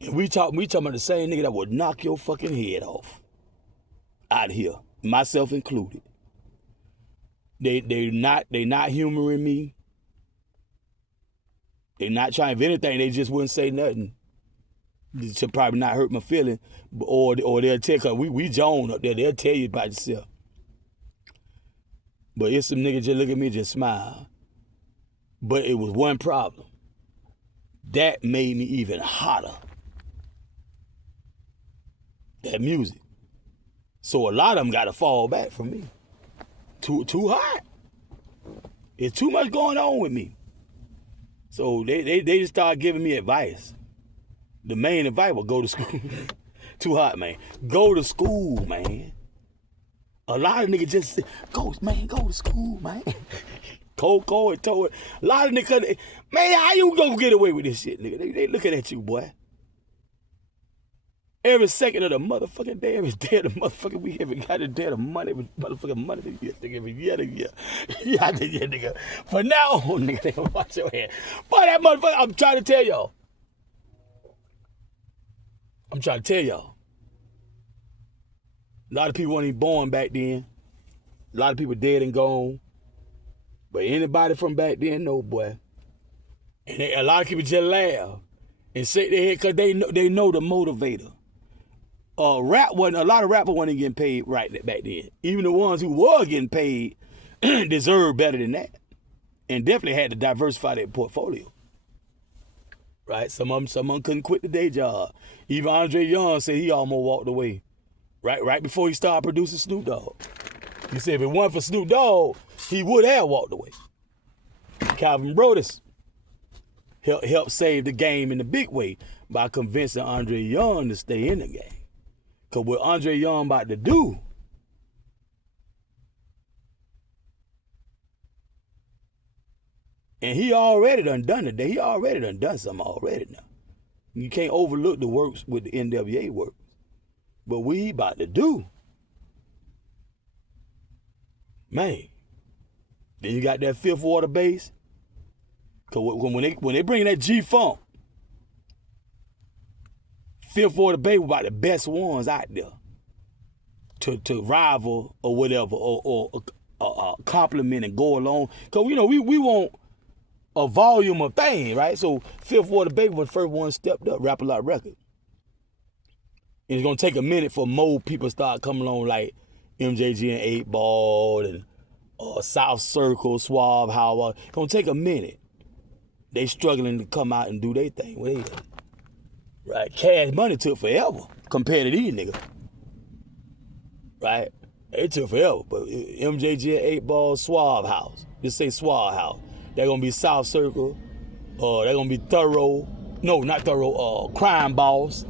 And we talking about the same nigga that would knock your fucking head off out here, myself included. They not humoring me. They not trying. If anything, they just wouldn't say nothing to probably not hurt my feeling, or they'll tell, cause we Joan up there. They'll tell you about yourself. But it's some niggas just look at me, just smile. But it was one problem. That made me even hotter. That music. So a lot of them got to fall back from me. Too hot. It's too much going on with me. So they just start giving me advice. The main advice was go to school. Too hot, man. Go to school, man. A lot of niggas just say, go to school, man. Coco and Toe. A lot of niggas, man, how you gonna get away with this shit, nigga? They looking at you, boy. Every second of the motherfucking day, every day of the motherfucking week, every goddamn money, every motherfucking money, every year, yeah, nigga. For now on, nigga, they gonna watch your head. Boy, that motherfucker, I'm trying to tell y'all. A lot of people weren't even born back then. A lot of people dead and gone. But anybody from back then, no, boy. And a lot of people just laugh and shake their head because they know the motivator. A lot of rappers weren't getting paid right back then. Even the ones who were getting paid deserved better than that. And definitely had to diversify their portfolio. Right? Some of them couldn't quit the day job. Even Andre Young said he almost walked away. Right before he started producing Snoop Dogg. He said if it wasn't for Snoop Dogg, he would have walked away. Calvin Brodus helped save the game in the big way by convincing Andre Young to stay in the game. Because what Andre Young about to do, and he already done it. He already done something already now. You can't overlook the works with the NWA work. But what he about to do, man. Then you got that Fifth Water bass. Cause when they bring that G-Funk, Fifth Water bass was about the best ones out there to rival or whatever, or compliment and go along. Cause we want a volume of things, right? So Fifth Water bass was the first one stepped up, Rap-A-Lot Records. And it's gonna take a minute for more people start coming along like MJG and 8 Ball and South Circle, Suave, Howard. It's gonna take a minute. They struggling to come out and do their thing. Right? Cash Money took forever compared to these niggas. Right? It took forever. But MJG and 8 Ball, Suave House. Just say Suave House. They're gonna be South Circle. They're gonna be Thorough. No, not Thorough. Crime Boss.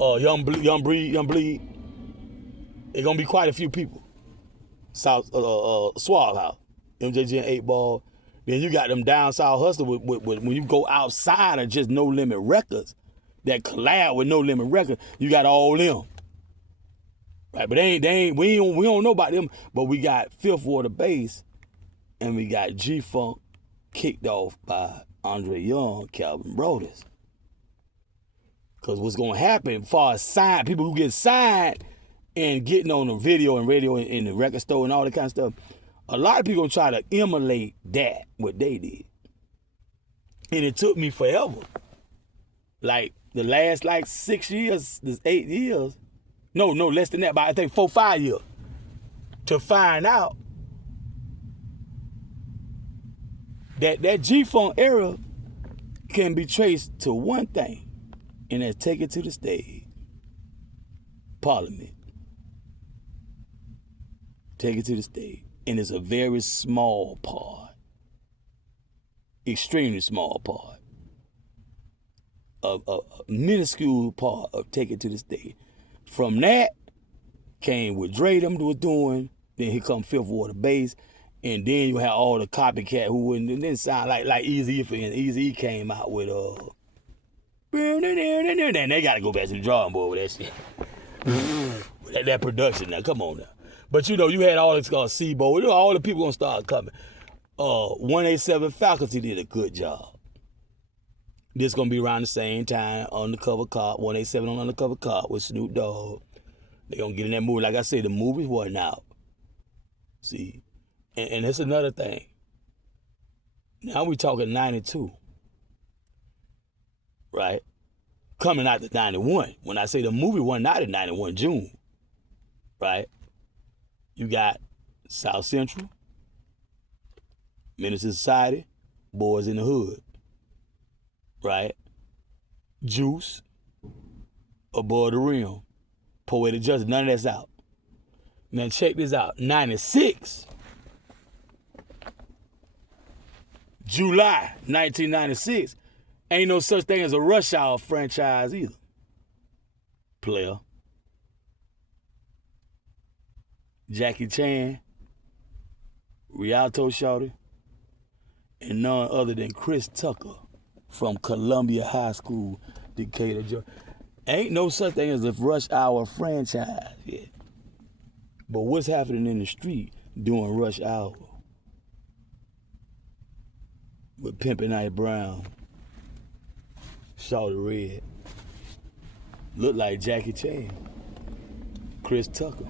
Young Bleed. It's gonna be quite a few people. South Suave House, MJG and 8 Ball. Then you got them down south hustle with when you go outside of just No Limit Records, that collab with No Limit Records, you got all them. Right, but we don't know about them, but we got Fifth Water bass and we got G-Funk kicked off by Andre Young, Calvin Brodus. Because what's going to happen as far as people who get signed and getting on the video and radio in the record store and all that kind of stuff, a lot of people try to emulate that, what they did. And it took me forever. Like the last 6 years, 8 years, no, less than that, but I think 4, 5 years, to find out that G-Funk era can be traced to one thing. And that's take it to the stage. Parliament. Take it to the stage. And it's a very small part. Extremely small part. A minuscule part of take it to the stage. From that came what Dre them was doing. Then here come Fifth Water bass. And then you have all the copycat who wouldn't sound like Eazy-E. And Eazy-E came out with then they gotta go back to the drawing board with that shit. That production now, come on now. But you know, you had all this SIBO. You know, all the people gonna start coming. 187 faculty did a good job. This gonna be around the same time. Undercover Cop, 187 on Undercover Cop with Snoop Dogg. They gonna get in that movie. Like I said, the movies wasn't out. See, and that's another thing. Now we talking 92, right? Coming out to 91. When I say the movie wasn't out in 91 June, right? You got South Central, Menace to Society, Boys in the Hood, right? Juice, Above the Rim, Poetic Justice, none of that's out. Now check this out, 96, July 1996, ain't no such thing as a Rush Hour franchise either, player. Jackie Chan, Rialto Shawty, and none other than Chris Tucker from Columbia High School, Decatur, Georgia. Ain't no such thing as a Rush Hour franchise yet. But what's happening in the street during Rush Hour? With Pimpin' Ice Brown, ShawtyRed, look like Jackie Chan, Chris Tucker,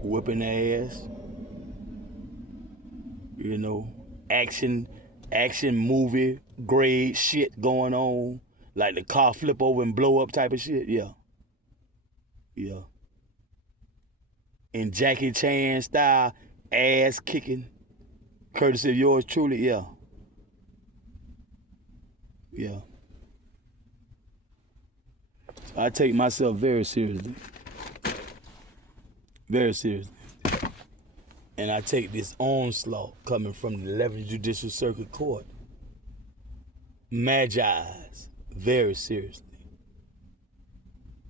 whipping their ass, you know, action movie grade shit going on, like the car flip over and blow up type of shit, yeah. In Jackie Chan style, ass kicking, courtesy of yours truly, yeah. So I take myself very seriously. Very seriously. And I take this onslaught coming from the 11th Judicial Circuit Court, Magi's, very seriously.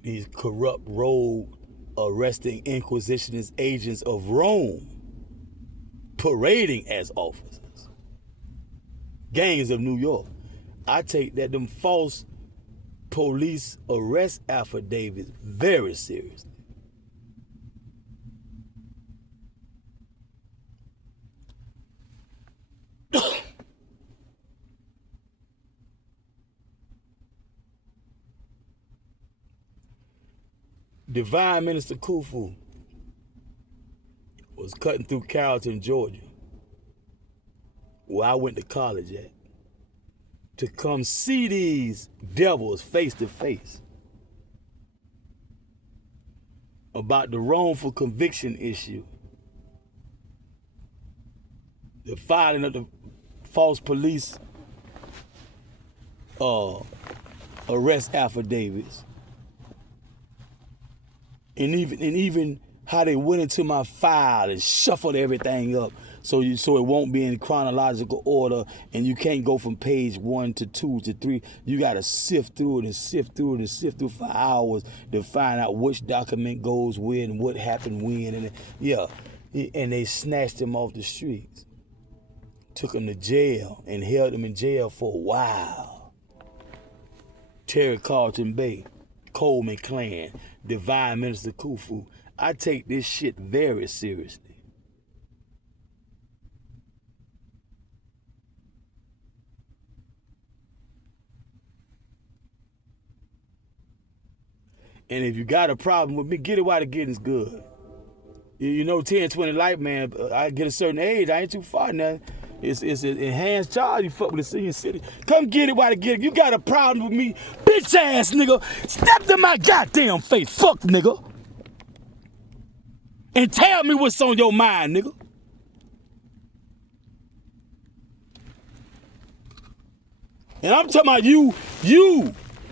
These corrupt, rogue, arresting inquisitionist agents of Rome, parading as officers, gangs of New York. I take that them false police arrest affidavits very seriously. Divine Minister Khufu was cutting through Carrollton, Georgia, where I went to college at, to come see these devils face to face about the wrongful conviction issue, the filing of the false police arrest affidavits, and even how they went into my file and shuffled everything up so it won't be in chronological order, and you can't go from page 1 to 2 to 3. You gotta sift through it and sift through it and sift through for hours to find out which document goes where and what happened when, and they snatched him off the streets, took him to jail and held him in jail for a while. Terry Carlton Bay, Coleman Clan, Divine Minister Khufu. I take this shit very seriously. And if you got a problem with me, get it while the getting's good. You know, 10, 20 light, man, I get a certain age, I ain't too far now. It's an enhanced charge, you fuck with the senior city. Come get it while the getting. You got a problem with me, bitch ass nigga. Step to my goddamn face, fuck nigga. And tell me what's on your mind, nigga. And I'm talking about you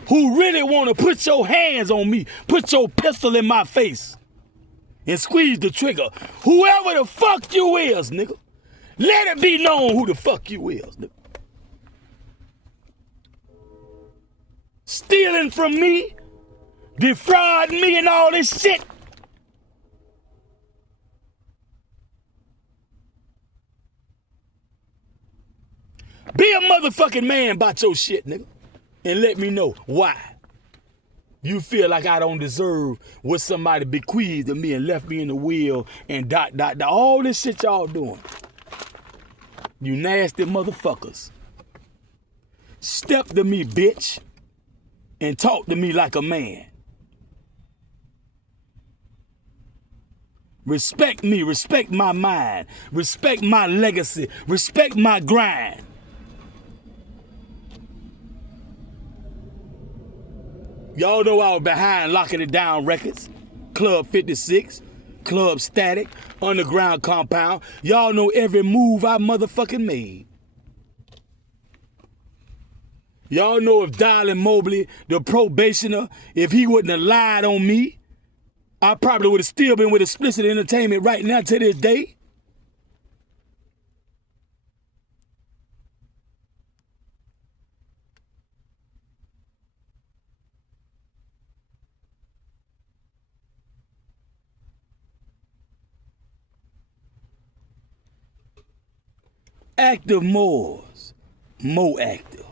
who really want to put your hands on me, put your pistol in my face and squeeze the trigger. Whoever the fuck you is, nigga, let it be known who the fuck you is, nigga. Stealing from me, defrauding me and all this shit. Be a motherfucking man about your shit, nigga, and let me know why. You feel like I don't deserve what somebody bequeathed to me and left me in the will and ... All this shit y'all doing. You nasty motherfuckers. Step to me, bitch, and talk to me like a man. Respect me, respect my mind, respect my legacy, respect my grind. Y'all know I was behind Locking It Down Records, Club 56, Club Static, Underground Compound. Y'all know every move I motherfucking made. Y'all know if Darlin Mobley, the probationer, if he wouldn't have lied on me, I probably would have still been with Explicit Entertainment right now to this day. Active MOORS, more active.